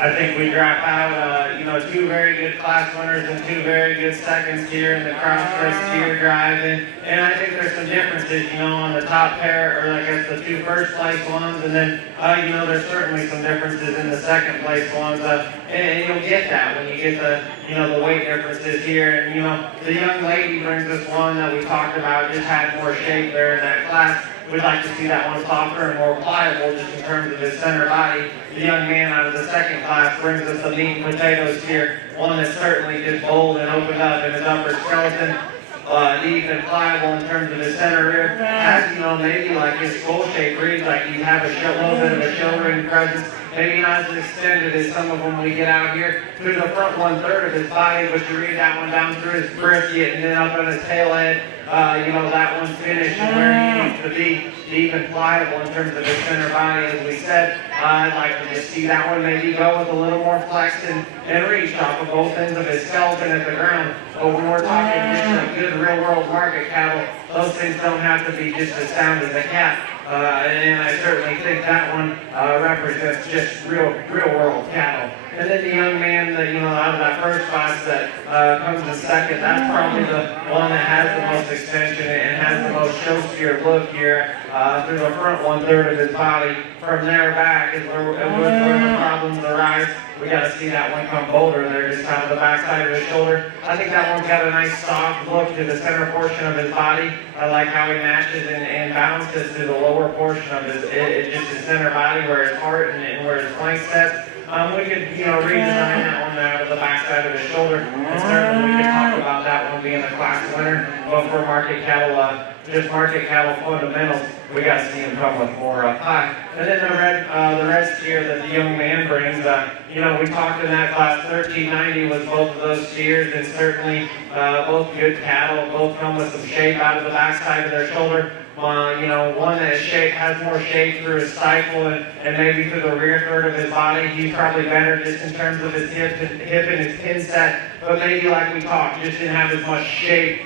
I think we drop out, two very good class winners and two very good seconds here in the Crossbred steer drive. And I think there's some differences, on the top pair, or I guess the two first place ones. And then, there's certainly some differences in the second place ones. And you'll get that when you get the weight differences here. And, the young lady brings us one that we talked about, just had more shape there in that class. We'd like to see that one softer and more pliable just in terms of his center body. The young man out of the second class brings us the meat and potatoes here. One that's certainly just bold and opened up in his upper skeleton. Deep and pliable in terms of his center rear. Has, maybe like his skull shape reads like you have a little bit of a show ring presence. Maybe not as extended as some of them we get out here. Through the front 1/3 of his body, but you read that one down through his brisket and then up on his tail head. That one's finished where he needs to be, deep and pliable in terms of his center body, as we said. I'd like to just see that one maybe go with a little more flex and reach off of both ends of his skeleton at the ground. But when we're talking just a good real-world market cattle, those things don't have to be just as sound as a cat. And I certainly think that one represents just real-world cattle. And then the young man that, out of that first class that comes in second, that's probably the one that has the most extension and has the most show steer look here through the front 1/3 of his body. From there back is where the problems arise. We got to see that one come bolder there, just out of the backside of his shoulder. I think that one's got a nice soft look to the center portion of his body. I like how he matches and bounces to the lower portion of his center body, where his heart and where his flank sets. We could, redesign that one out of the backside of his shoulder. And certainly we could talk about that one being a class winner. But for market cattle, just market cattle fundamentals, we got to see him come with more pie. And then the red steer that the young man brings, we talked in that class, 1390 was both of those steers, and certainly both good cattle, both come with some shape out of the backside of their shoulder. One that has more shape through his stifle and maybe through the rear third of his body. He's probably better just in terms of his hip and his pin set, but maybe like we talked, just didn't have as much shape,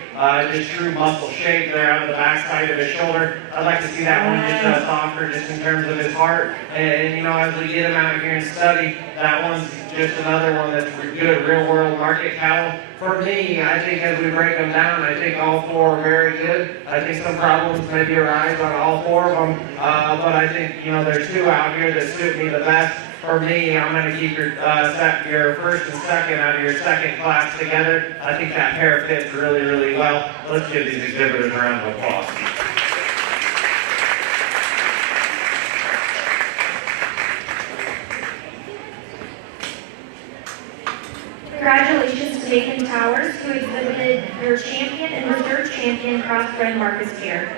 just true muscle shape there out of the backside of his shoulder. I'd like to see that one just softer just in terms of his heart. And as we get him out here and study, that one's just another one that's good real world market cattle. For me, I think as we break them down, I think all four are very good. I think some problems maybe arise on all four of them, but I think, there's two out here that suit me the best. For me, I'm going to keep your first and second out of your second class together. I think that pair fits really, really well. Let's give these exhibitors a round of applause. Congratulations to Nathan Towers, who exhibited their champion and reserve champion Crossbred Marcus steer.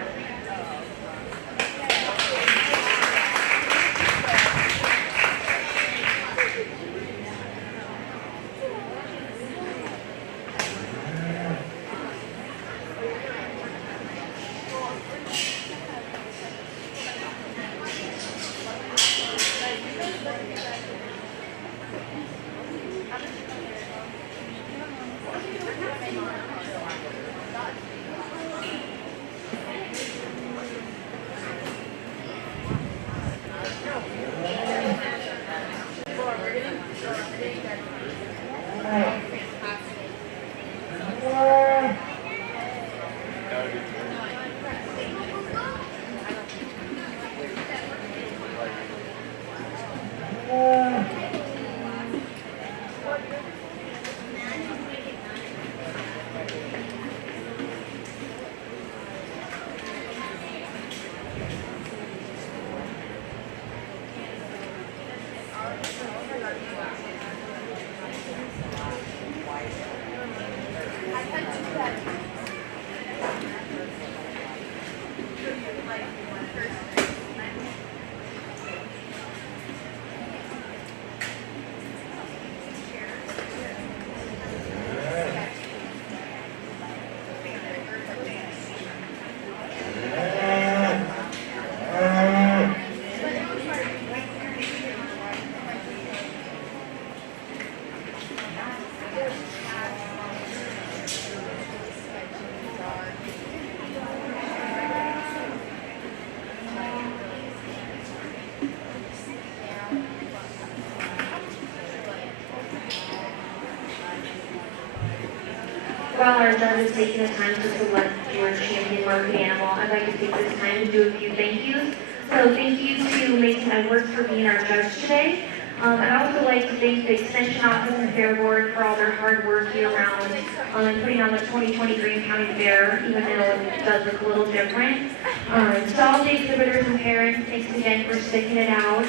while our judge is taking the time to select your champion market animal, I'd like to take this time to do a few thank yous. So thank you to Mason Edwards for being our judge today. I'd also like to thank the Extension Office and Fair Board for all their hard work year-round on putting on the 2020 Greene County Fair, even though it does look a little different. To all the exhibitors and parents, thanks again for sticking it out.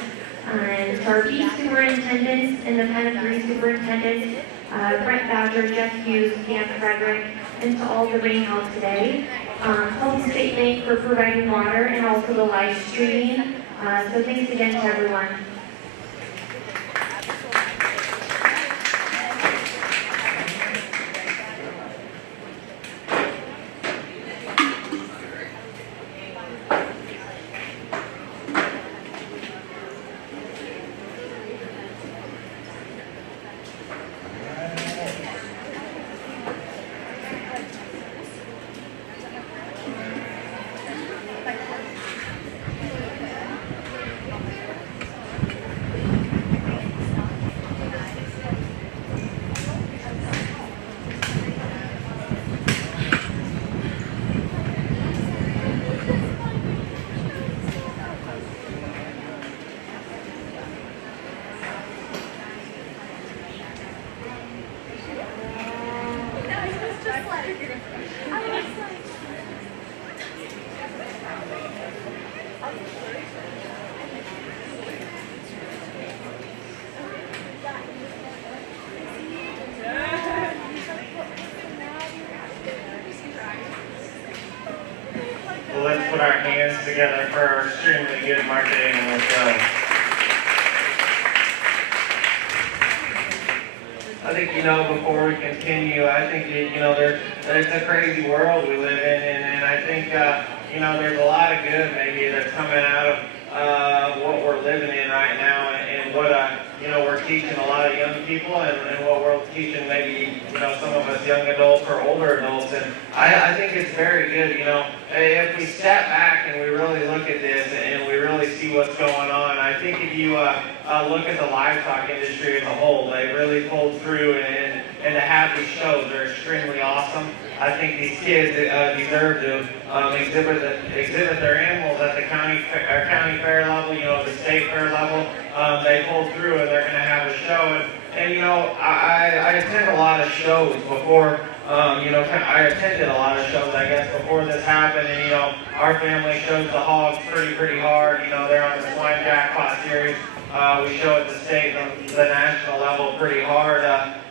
And to our bee superintendents, independent breed superintendents, Brent Badger, Jeff Hughes, Dan Frederick, and to all the ring held today. Home State Bank for providing water and also the live streaming. So thanks again to everyone. Well, let's put our hands together for our extremely good marketing and let's go. I think, before we continue, I think, there's a crazy world we live in, and I think, there's a lot of good maybe that's coming out of what we're living in right now and what, we're teaching a lot of young people and what we're teaching maybe, some of us young adults or older adults. And I think it's very good, if we step back and we really look at this and we really see what's going on. I think if you look at the livestock industry as a whole, they really pulled through and to have these shows, they're extremely awesome. I think these kids deserve to exhibit their animals at the county fair level, the state fair level. They pulled through and they're going to have a show. And I attend a lot of shows before. I attended a lot of shows, I guess, before this happened. And our family shows the hogs pretty hard. They're on the swine jackpot series. We show at the state and the national level pretty hard.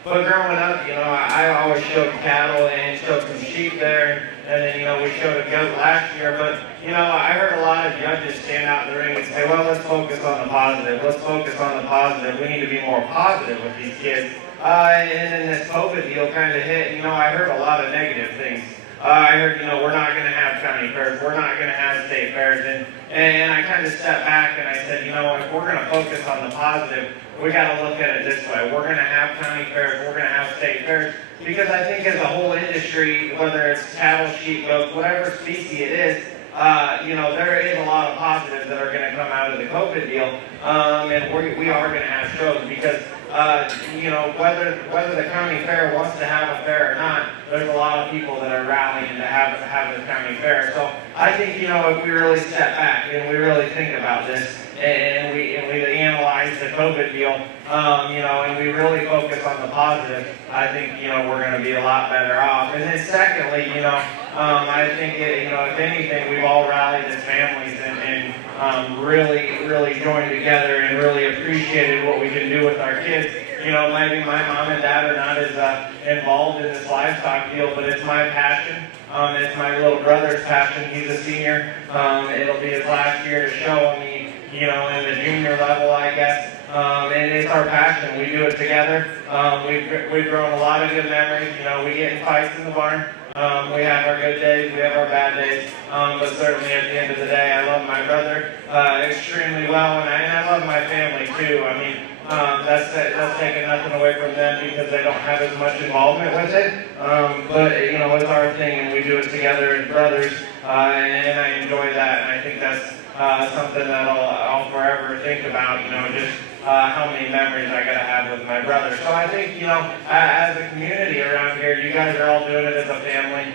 But growing up, I always showed cattle and showed some sheep there, and then, we showed a goat last year. But, I heard a lot of judges stand out in the ring and say, well, let's focus on the positive. Let's focus on the positive. We need to be more positive with these kids. And then this COVID deal kind of hit, I heard a lot of negative things. I heard, we're not going to have county fairs. We're not going to have state fairs. And I kind of stepped back and I said, if we're going to focus on the positive, we got to look at it this way. We're going to have county fairs. We're going to have state fairs. Because I think as a whole industry, whether it's cattle, sheep, goats, whatever species it is, there is a lot of positives that are going to come out of the COVID deal. And we are going to have shows because, whether the county fair wants to have a fair or not, there's a lot of people that are rallying to have the county fair. So I think, if we really step back and we really think about this and we analyze the COVID deal, and we really focus on the positive, I think, we're going to be a lot better off. And then secondly, I think, if anything, we've all rallied as families and really joined together and really appreciated what we can do with our kids. Maybe my mom and dad are not as involved in this livestock deal, but it's my passion. It's my little brother's passion. He's a senior. It'll be his last year to show him, in the junior level, I guess. And it's our passion. We do it together. We've grown a lot of good memories. We get in fights in the barn. We have our good days, we have our bad days, but certainly at the end of the day, I love my brother extremely well, and I love my family too. I mean, that's taking nothing away from them because they don't have as much involvement with it, but it's our thing, and we do it together as brothers, and I enjoy that, and I think that's something that I'll forever think about, just how many memories I gotta have with my brother. So I think, as a community around here, you guys are all doing it as a family.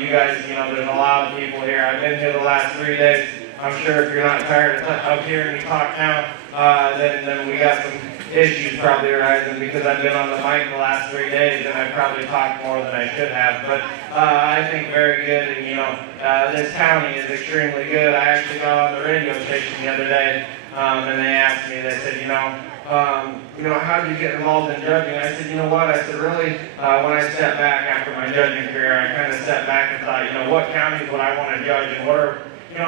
You guys, there's a lot of people here. I've been here the last 3 days. I'm sure if you're not tired of hearing me talk now, then we got some issues probably arising because I've been on the mic the last 3 days and I probably talked more than I should have. But I think very good, and this county is extremely good. I actually got on the radio station the other day, and they asked me, they said, how did you get involved in judging? I said, you know what? I said, really, when I stepped back after my judging career, I kind of stepped back and thought, what counties would I want to judge, and what are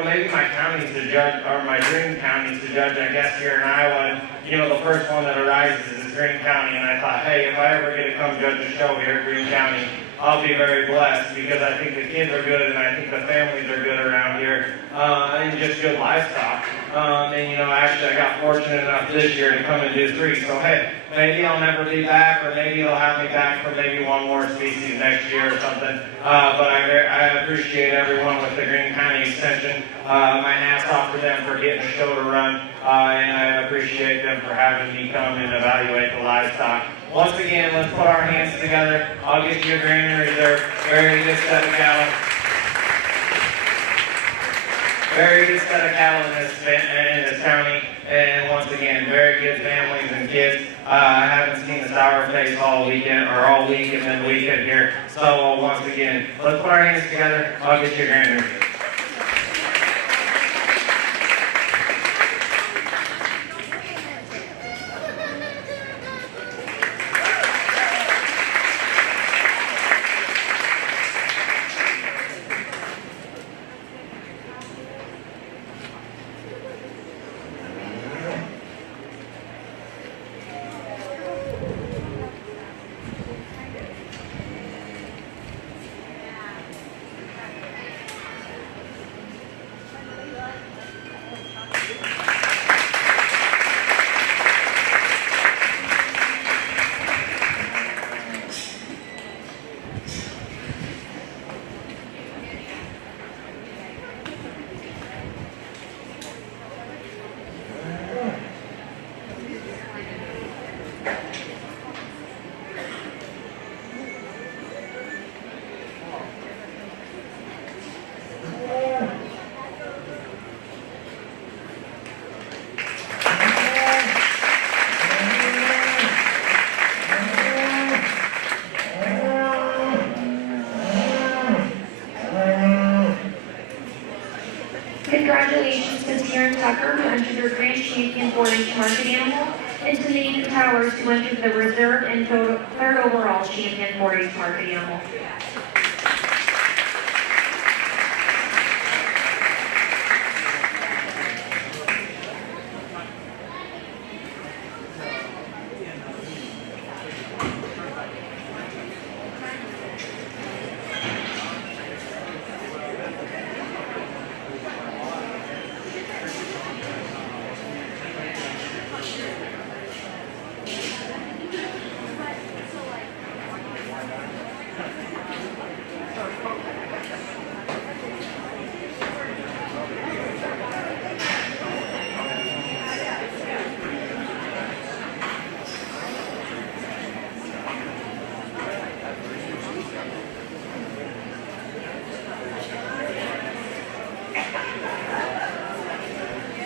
maybe my counties to judge, or my dream counties to judge, I guess, here in Iowa. And, the first one that arises is Greene County. And I thought, hey, if I ever get to come judge a show here at Greene County, I'll be very blessed because I think the kids are good and I think the families are good around here, and just good livestock. Actually I got fortunate enough this year to come and do 3. So, hey, maybe I'll never be back, or maybe they'll have me back for maybe one more species next year or something. But I appreciate everyone with the Greene County Extension. My hat's off to them for getting a show to run, and I appreciate them for having me come and evaluate the livestock. Once again, let's put our hands together. I'll get you a grand and reserve. Very good set of cattle. Very good set of cattle in this county, and once again, very good families and kids. I haven't seen a sour face all weekend, or all week and then the weekend here. So once again, let's put our hands together. I'll get you a grand and reserve. Congratulations to Taryn Tucker, who entered her Grand Champion 4-H Market Animal, and to Nathan Towers, who entered the Reserve and third overall Champion 4-H Market Animal.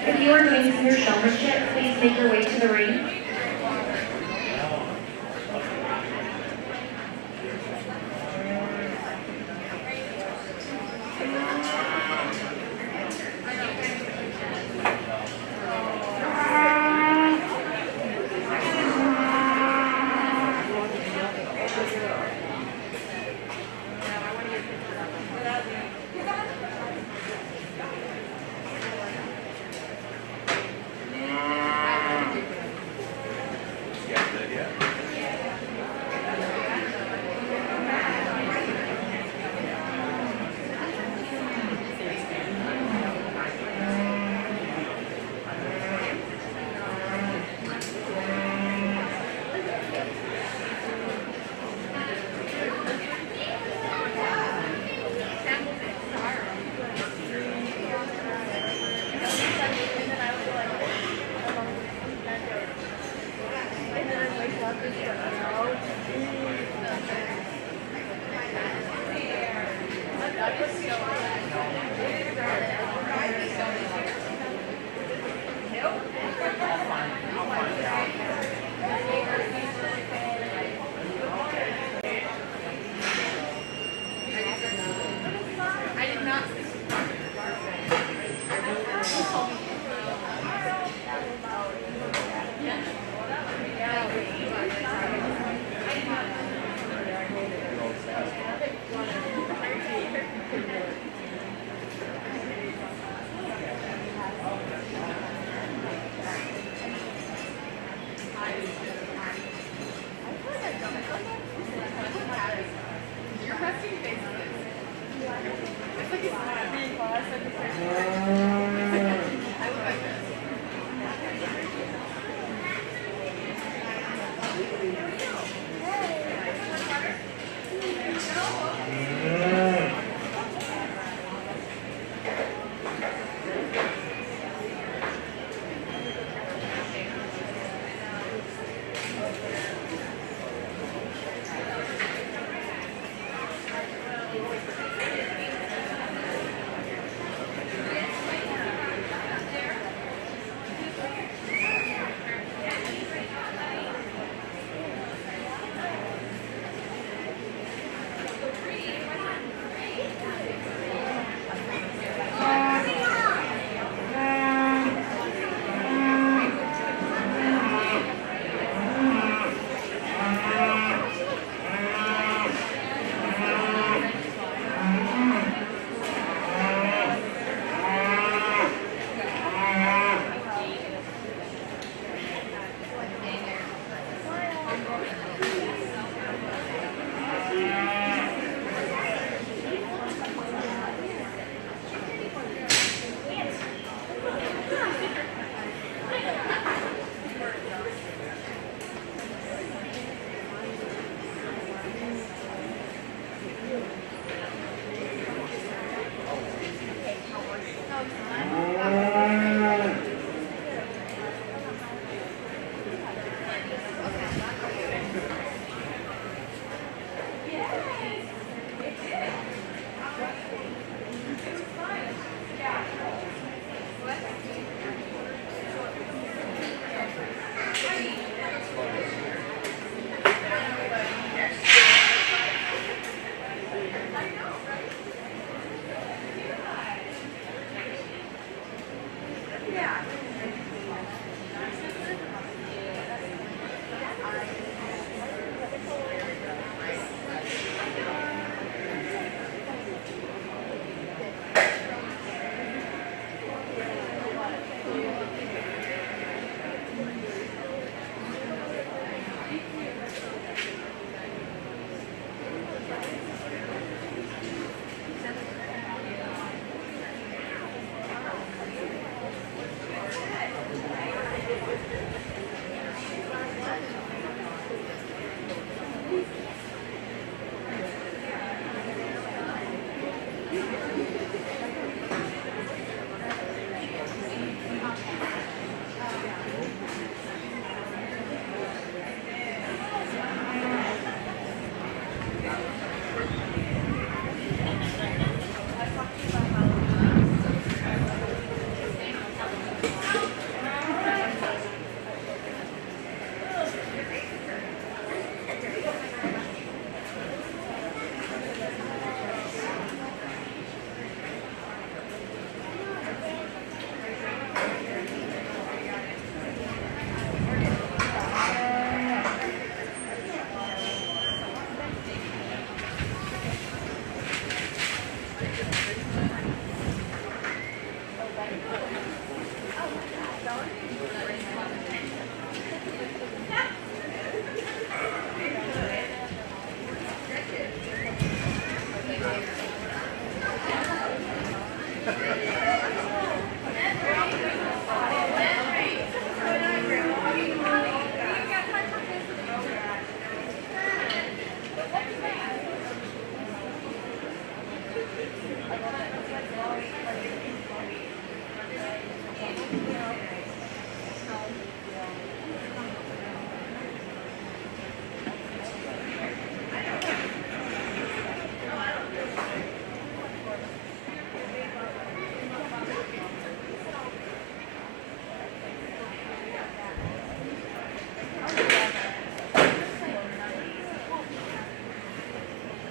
If you are doing your showmanship, please make your way to the ring.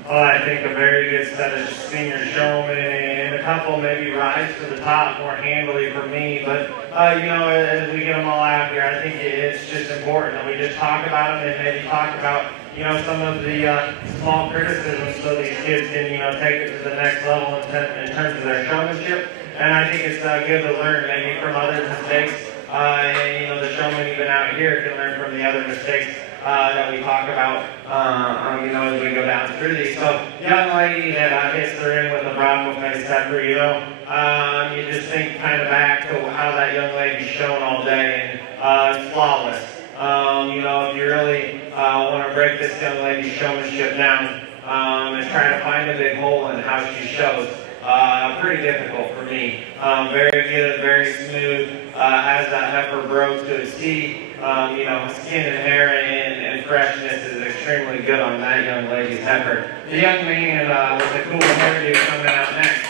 I think a very good set of senior showmen and a couple maybe rise to the top more handily for me. But, as we get them all out here, I think it's just important that we just talk about them and maybe talk about, some of the small criticisms so these kids can, take it to the next level in terms of their showmanship. And I think it's good to learn maybe from other mistakes. And, the showmen even out here can learn from the other mistakes that we talk about, as we go down through these. So, young lady that hits the ring with a Bronco face heifer, you just think kind of back to how that young lady's shown all day, and it's flawless. If you really want to break this young lady's showmanship down and try to find a big hole in how she shows, pretty difficult for me. Very good, very smooth, has that heifer broke to its teeth. Skin and hair and freshness is extremely good on that young lady's heifer. The young man with the cool hairdo coming out next.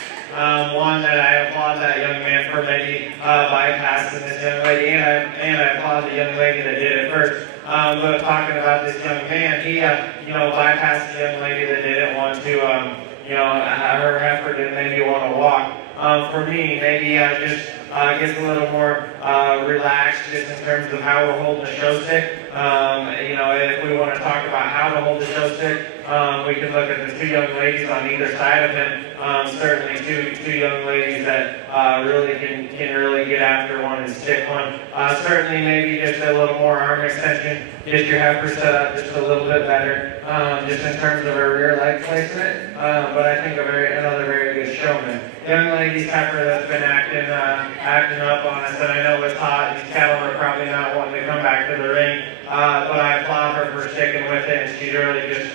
One that I applaud that young man for maybe bypassing this young lady, and I applaud the young lady that did it first. But talking about this young man, he bypassed the young lady that didn't want to, her heifer didn't maybe want to walk. For me, maybe just gets a little more relaxed just in terms of how we're holding the show stick. If we want to talk about how to hold the show stick, we can look at the two young ladies on either side of him. Certainly two young ladies that really can really get after one and stick one. Certainly maybe just a little more arm extension, get your heifer set up just a little bit better, just in terms of her rear leg placement. But I think another very good showman. Young lady's heifer that's been acting up on us, and I know it's hot. These cattle are probably not wanting to come back to the ring, but I applaud her for sticking with it, and she's really just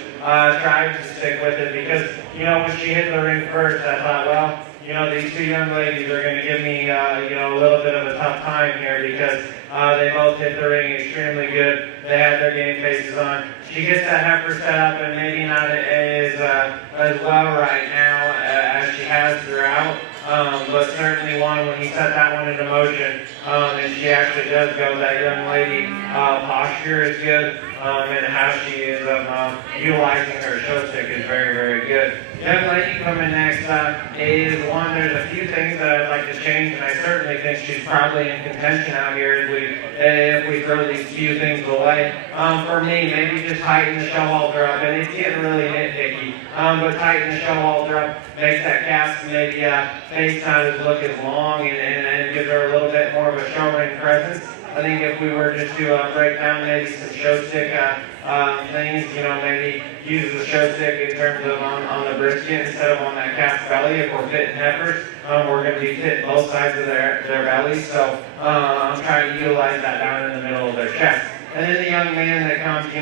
trying to stick with it because, when she hit the ring first, I thought, well, these two young ladies are going to give me, a little bit of a tough time here because they both hit the ring extremely good. They had their game faces on. She gets that heifer set up and maybe not as well right now as she has throughout. But certainly when he set that one into motion, and she actually does go, that young lady, posture is good, and how she is utilizing her show stick is very, very good. Young lady coming next is one, there's a few things that I'd like to change, and I certainly think she's probably in contention out here if we throw these few things away. For me, maybe just tighten the show halter up, and it's getting really nitpicky, but tighten the show halter up, makes that calf maybe face not look as long and gives her a little bit more of a show ring presence. I think if we were just to break down maybe some show stick things, maybe use the show stick in terms of on the brisket instead of on that calf's belly. If we're fitting heifers, we're going to be fitting both sides of their bellies. So I'm trying to utilize that down in the middle of their chest. And then the young man that comes,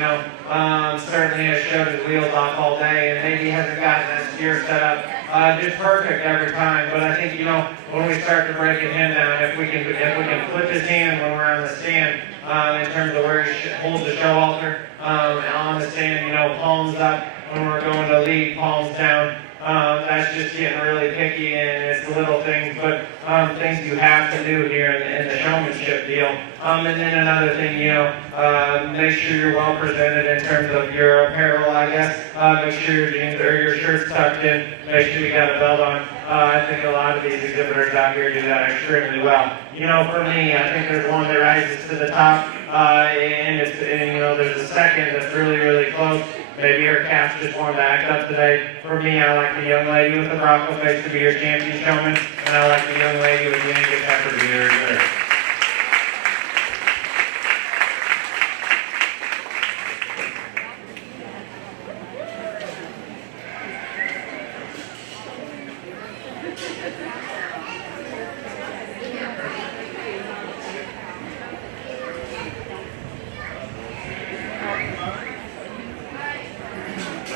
certainly has showed his wheels off all day and maybe hasn't gotten that steer set up just perfect every time. But I think, when we start to break him down, if we can flip his hand when we're on the stand, in terms of where he holds the show halter, on the stand, palms up when we're going to lead, palms down. That's just getting really picky, and it's little things, but things you have to do here in the showmanship deal. And then another thing, make sure you're well presented in terms of your apparel, I guess. Make sure your jeans or your shirt's tucked in. Make sure you got a belt on. I think a lot of these exhibitors out here do that extremely well. For me, I think there's one that rises to the top, and there's a second that's really, really close. Maybe her calf just wanted to act up today. For me, I like the young lady with the Bronco face to be your champion showman, and I like the young lady with the Angus heifer to be your reserve.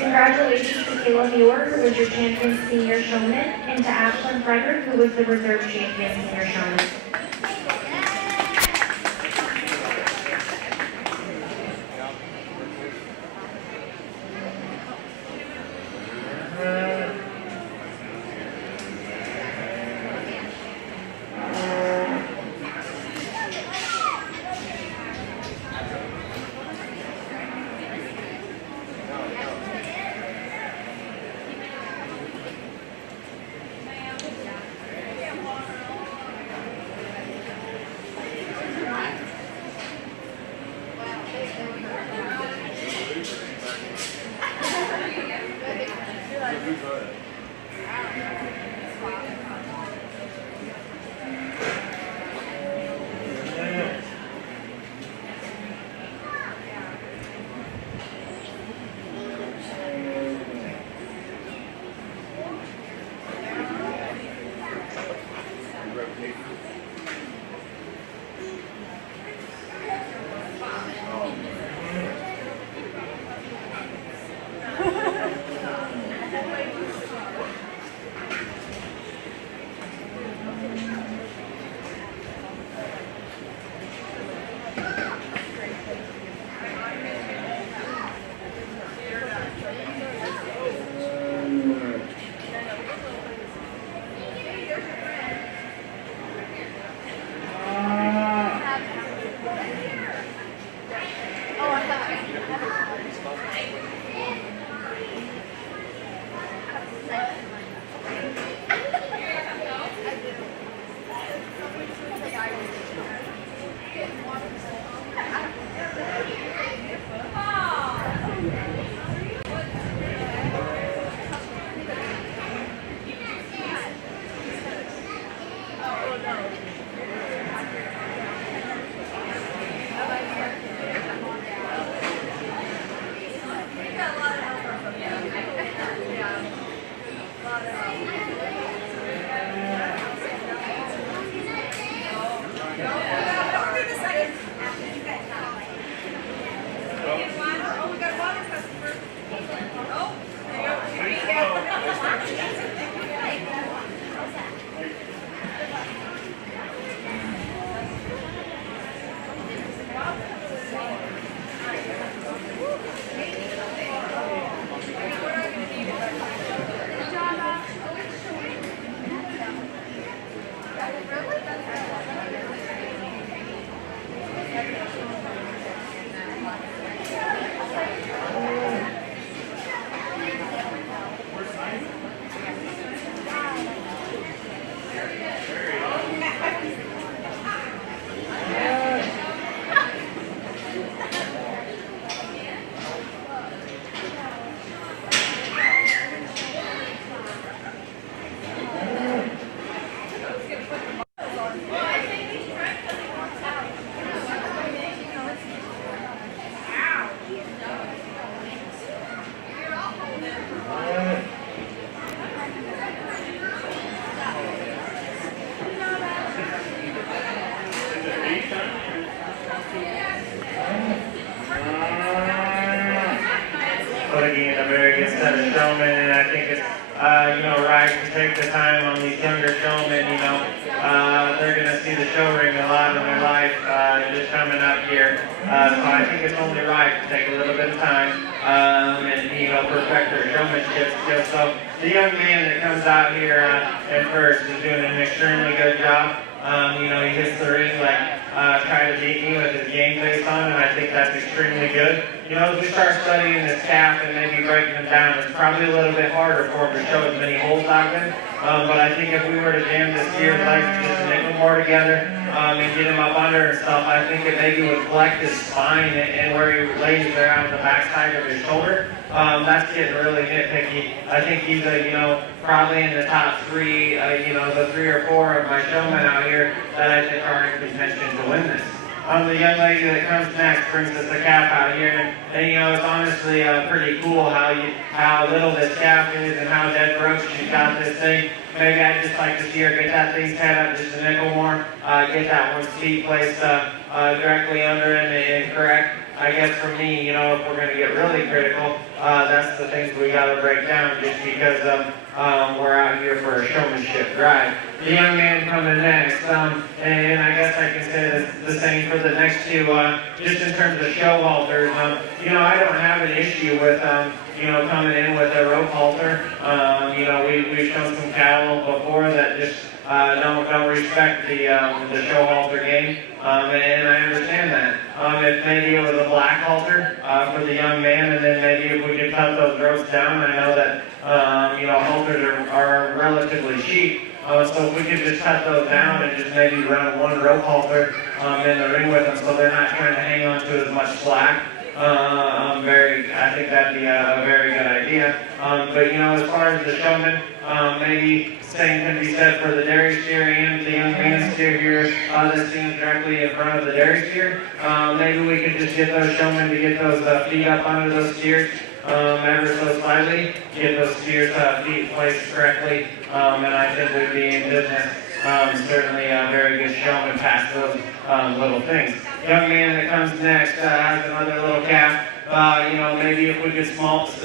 Congratulations to Kayla Muir, who was your champion senior showman, and to Ashlyn Frederick, who was the reserve champion senior showman. putting in a very good set of showmen, and I think it's right to take the time on these younger showmen. They're going to see the show ring a lot in their life just coming up here. So I think it's only right to take a little bit of time and perfect their showmanship skills. So the young man that comes out here at first is doing an extremely good job. He hits the ring trying to beat me with his game face on, and I think that's extremely good. As we start studying his calf and maybe breaking them down, it's probably a little bit harder for him to show as many holes out there. But I think if we were to jam this steer's legs just a nickel more together and get him up under and stuff, I think it maybe would flex his spine and where he lays there on the backside of his shoulder. That's getting really nitpicky. I think he's probably in the top three, the 3 or 4 of my showmen out here that I think are in contention to win this. The young lady that comes next brings us a calf out here, and it's honestly pretty cool how little this calf is and how dead broke she's got this thing. Maybe I'd just like to see her get that thing's head up just a nickel more, get that one's feet placed directly under him and correct. I guess for me, if we're going to get really critical, that's the things we got to break down just because we're out here for a showmanship drive. The young man coming next, and I guess I can say the same for the next two, just in terms of show halters. I don't have an issue with, coming in with a rope halter. We've shown some cattle before that just don't respect the show halter game, and I understand that. If maybe it was a black halter for the young man, and then maybe if we could cut those ropes down, I know that halters are relatively cheap. So if we could just cut those down and just maybe run one rope halter in the ring with them, so they're not trying to hang on to as much slack. I think that'd be a very good idea. But as far as the showman, maybe same can be said for the dairy steer and the young man steer here that stands directly in front of the dairy steer. Maybe we could just get those showmen to get those feet up under those steers ever so slightly, get those steers' feet placed correctly, and I think we'd be in business. Certainly a very good showman past those little things. Young man that comes next has another little calf. Maybe if we could size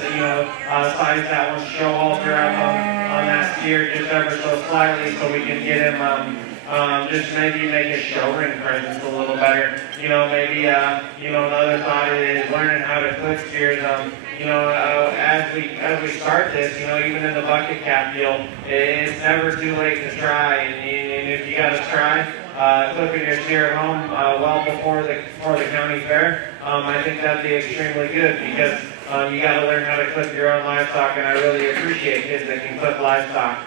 that one show halter up on that steer just ever so slightly so we can get him just maybe make his show ring presence a little better. Another thought is learning how to clip steers. As we start this, even in the bucket cap deal, it's never too late to try. And if you got to try clipping your steer at home well before the county fair, I think that'd be extremely good because you got to learn how to clip your own livestock, and I really appreciate kids that can clip livestock.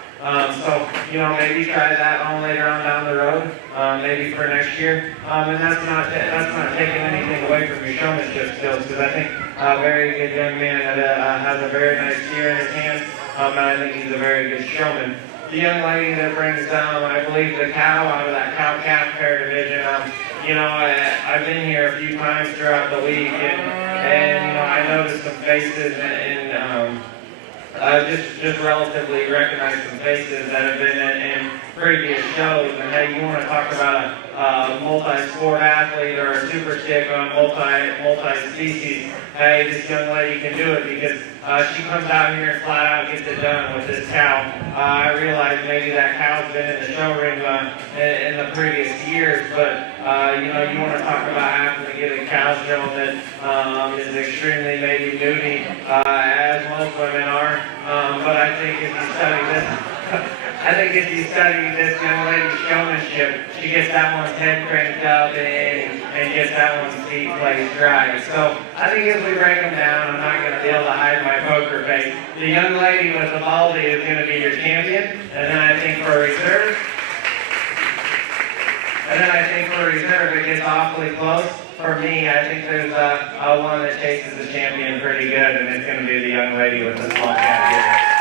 Maybe try that on later on down the road, maybe for next year. And that's not taking anything away from your showmanship skills, because I think a very good young man that has a very nice steer in his hand, and I think he's a very good showman. The young lady that brings down, I believe, the cow out of that cow-calf pair division, I've been here a few times throughout the week, and I noticed some faces and just relatively recognize some faces that have been in previous shows. And hey, you want to talk about a multi-sport athlete or a super stick on multi-species? Hey, this young lady can do it because she comes out here and flat out gets it done with this cow. I realize maybe that cow's been in the show ring in the previous years, but you want to talk about having to get a cow show that is extremely maybe nudie, as most women are. But I think if you study this young lady's showmanship, she gets that one's head cranked up and gets that one's feet placed right. So I think if we break them down, I'm not going to be able to hide my poker face. The young lady with the baldy is going to be your champion, and then I think for reserve, it gets awfully close. For me, I think there's one that chases the champion pretty good, and it's going to be the young lady with the small cap here.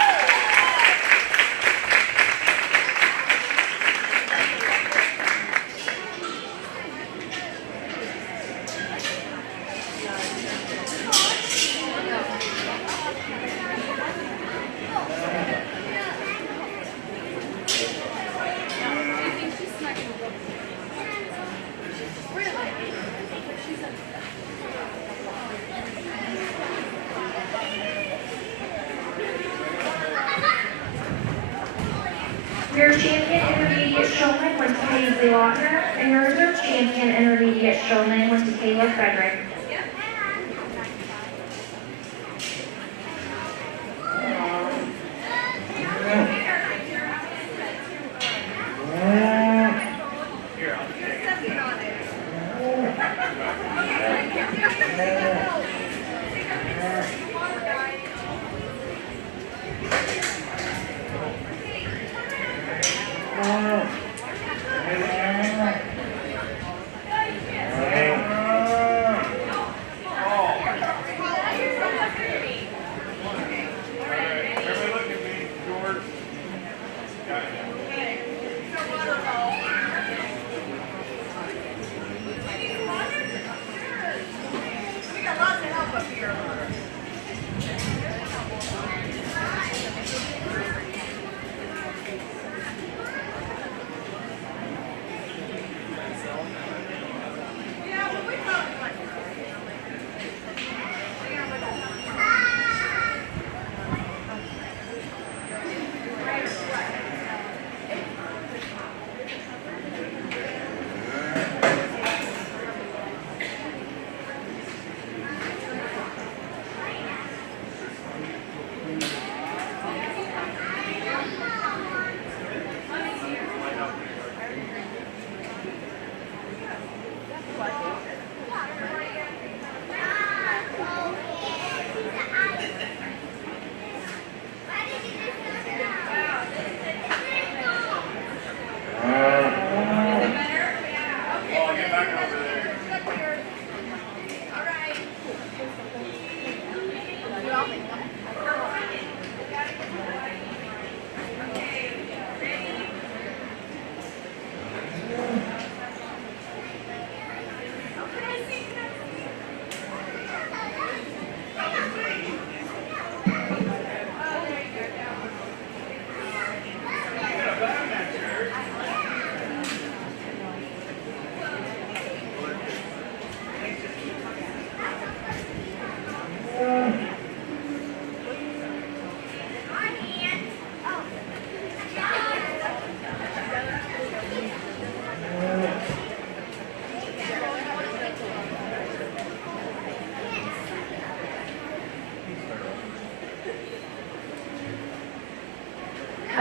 Your champion intermediate showman went to Paisley Lautner, and your reserve champion intermediate showman went to Taylor Frederick.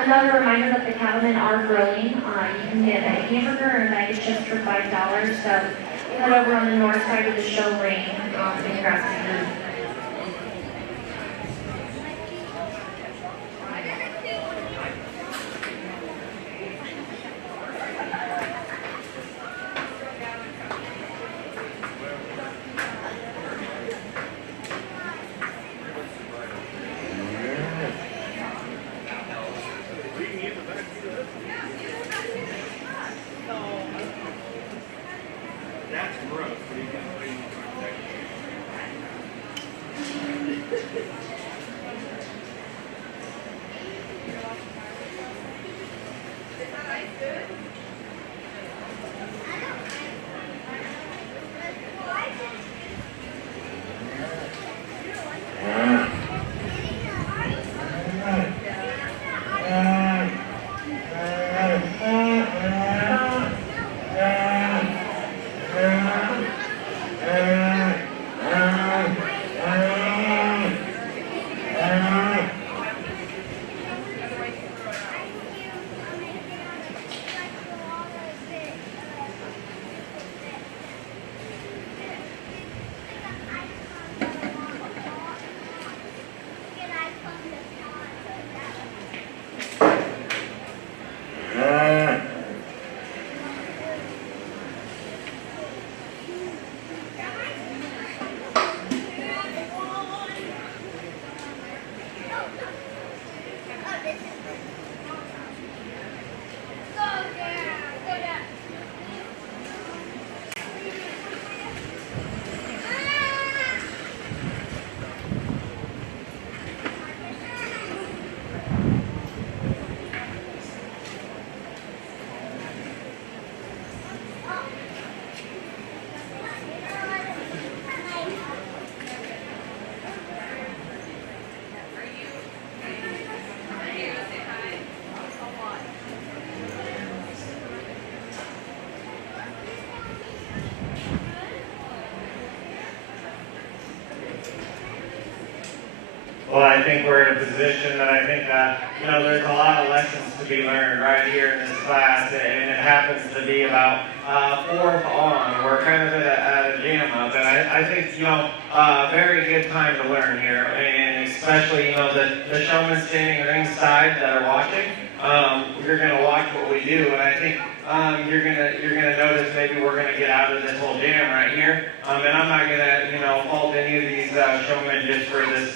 Another reminder that the cattlemen are growing. You can get a hamburger and a bag of chips for $5. So head over on the north side of the show ring and grab some food. well, I think we're in a position that I think, there's a lot of lessons to be learned right here in this class, and it happens to be about fourth on. We're kind of at a jam up, and I think, very good time to learn here, and especially, the showmen standing ringside that are watching. You're going to watch what we do, and I think you're gonna notice maybe we're gonna get out of this whole jam right here, and I'm not gonna fault any of these showmen just for this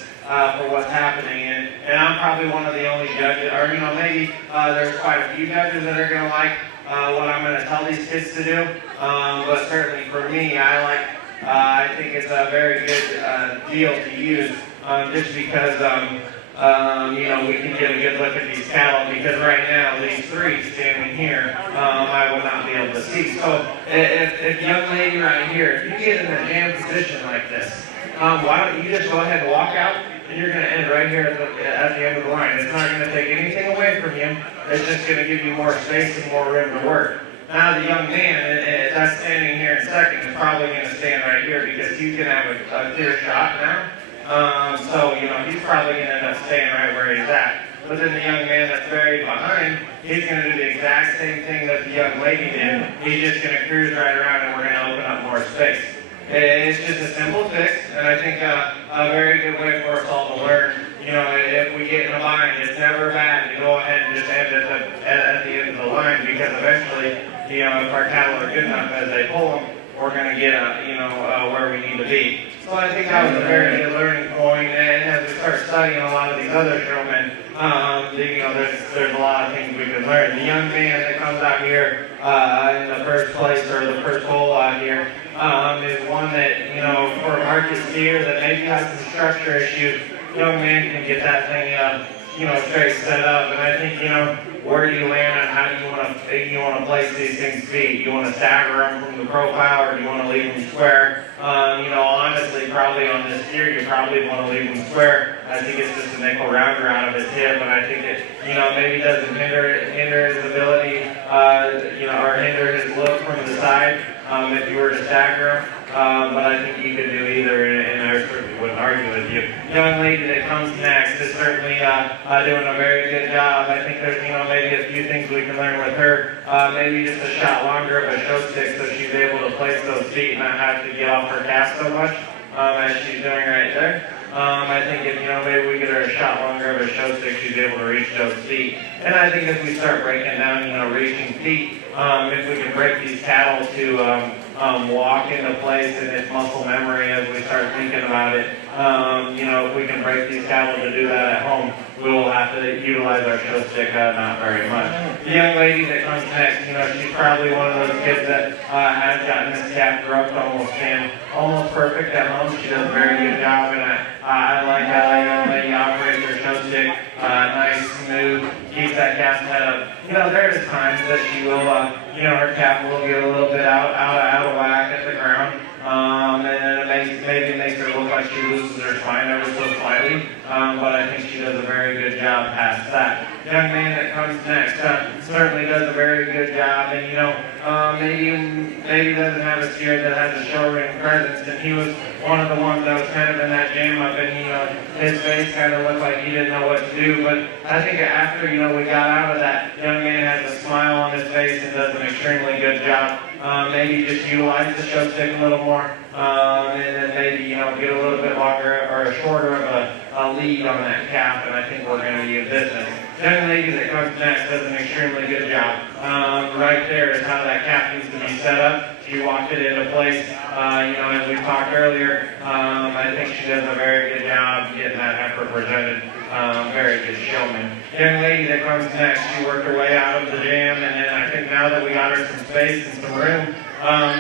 for what's happening, and I'm probably one of the only judges, or maybe there's quite a few judges that are gonna like what I'm gonna tell these kids to do, but certainly for me, I think it's a very good deal to use just because. We can get a good look at these cattle because right now, these three standing here, I would not be able to see. So if young lady right here, if you get in a jam position like this, why don't you just go ahead and walk out and you're going to end right here at the end of the line. It's not going to take anything away from you. It's just going to give you more space and more room to work. Now the young man that's standing here in second is probably going to stand right here because you can have a clear shot now. He's probably going to end up staying right where he's at. But then the young man that's very behind, he's going to do the exact same thing that the young lady did. He's just going to cruise right around and we're going to open up more space. It's just a simple fix, and I think a very good way for us all to learn. If we get in a line, it's never bad to go ahead and just end at the end of the line because eventually, if our cattle are good enough as they pull them, we're going to get where we need to be. So I think that was a very good learning point, and as we start studying a lot of these other showmen, there's a lot of things we can learn. The young man that comes out here in the first place or the first hole out here is one that, for a market steer that maybe has some structure issues, young man can get that thing straight set up, and I think, where do you land on how do you want to place these things' feet? Do you want to stagger them from the profile, or do you want to leave them square? Honestly, probably on this steer, you probably want to leave them square. I think it's just a nickel rounder out of his hip, and I think it, maybe doesn't hinder his ability, or hinder his look from the side if you were to stagger him. But I think you could do either, and I certainly wouldn't argue with you. The young lady that comes next is certainly doing a very good job. I think there's, maybe a few things we can learn with her. Maybe just a shot longer of a show stick so she's able to place those feet and not have to get off her cast so much as she's doing right there. I think if, maybe we get her a shot longer of a show stick, she's able to reach those feet. And I think if we start breaking down, reaching feet, if we can break these cattle to walk into place and its muscle memory as we start thinking about it, if we can break these cattle to do that at home, we will have to utilize our show stick not very much. The young lady that comes next, she's probably one of those kids that has gotten this calf growth to almost stand almost perfect at home. She does a very good job, and I like how that young lady operates her show stick, nice, smooth, keeps that calf's head up. There's times that she will, her calf will get a little bit out of whack at the ground. And it maybe makes her look like she loses her spine ever so slightly, but I think she does a very good job past that. The young man that comes next certainly does a very good job, and maybe doesn't have a steer that has a show ring presence, and he was one of the ones that was kind of in that jam up, and his face kind of looked like he didn't know what to do, but I think after we got out of that, the young man has a smile on his face and does an extremely good job. Maybe just utilize the show stick a little more, and then maybe, get a little bit longer or a shorter of a lead on that calf, and I think we're going to be in business. The young lady that comes next does an extremely good job. Right there is how that calf needs to be set up. She walked it into place, as we talked earlier. I think she does a very good job getting that heifer presented. Very good showman. The young lady that comes next, she worked her way out of the jam, and then I think now that we got her some space and some room,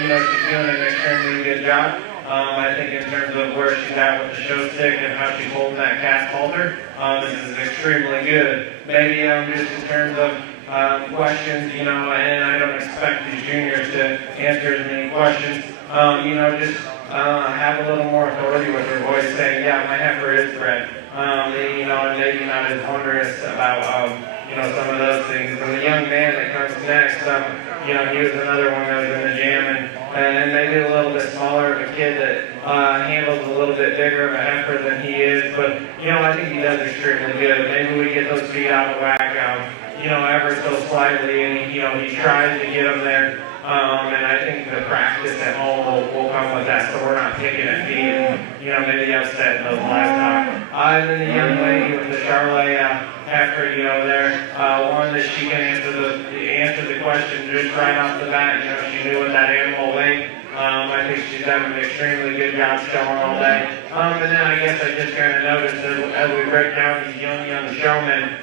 she's doing an extremely good job. I think in terms of where she's at with the show stick and how she's holding that cast halter, this is extremely good. Maybe just in terms of questions, and I don't expect these juniors to answer as many questions, just have a little more authority with her voice saying, yeah, my heifer is bred, and maybe not as onerous about, some of those things. And the young man that comes next, he was another one that was in the jam, and maybe a little bit smaller of a kid that handles a little bit bigger of a heifer than he is. But, I I think he does extremely good. Maybe we get those feet out of whack, ever so slightly, and he tries to get them there. And I think the practice at home will come with that, so we're not picking at feet and, maybe upsetting those livestock. And then the young lady with the Charlotte Heifer, one that she can answer the question just right off the bat. She knew what that animal weighed. I think she's done an extremely good job showing all day. And then I guess I just kind of noticed that as we break down these young showmen,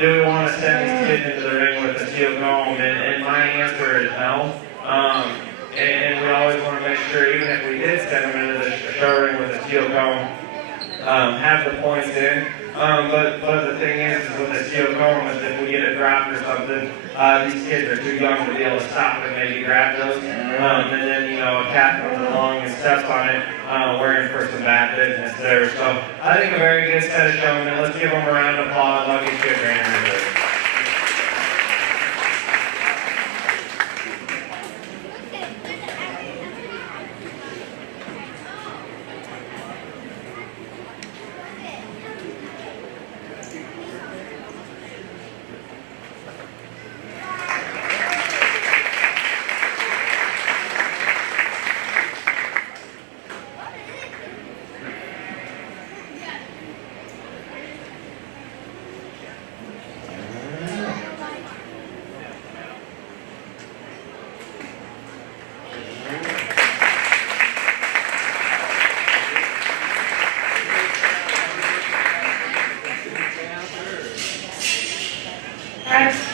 do we want to send these kids into the ring with a steel comb? And my answer is no. And we always want to make sure, even if we did send them into the show ring with a steel comb, have the points in. But the thing is with the steel comb is if we get it dropped or something, these kids are too young to be able to stop and maybe grab those. And then, a cat comes along and steps on it, we're in for some bad business there. So I think a very good set of showmen. Let's give them a round of applause. I'll get you a grand reserve.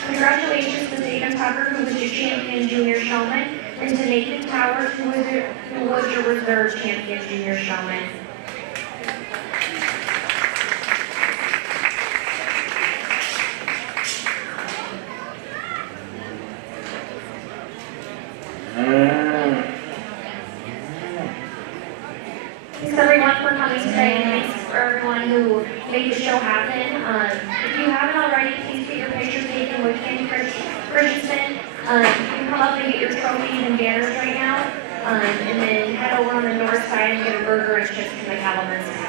Congratulations to Stephen Tucker, who was your champion junior showman, and to Nathan Towers, who was your reserve champion junior showman. Thanks everyone for coming today, and thanks for everyone who made the show happen. If you haven't already, please get your picture taken with Candy Christensen. You can come up and get your trophies and banners right now, and then head over on the north side and get a burger and chips from the Cattleman's.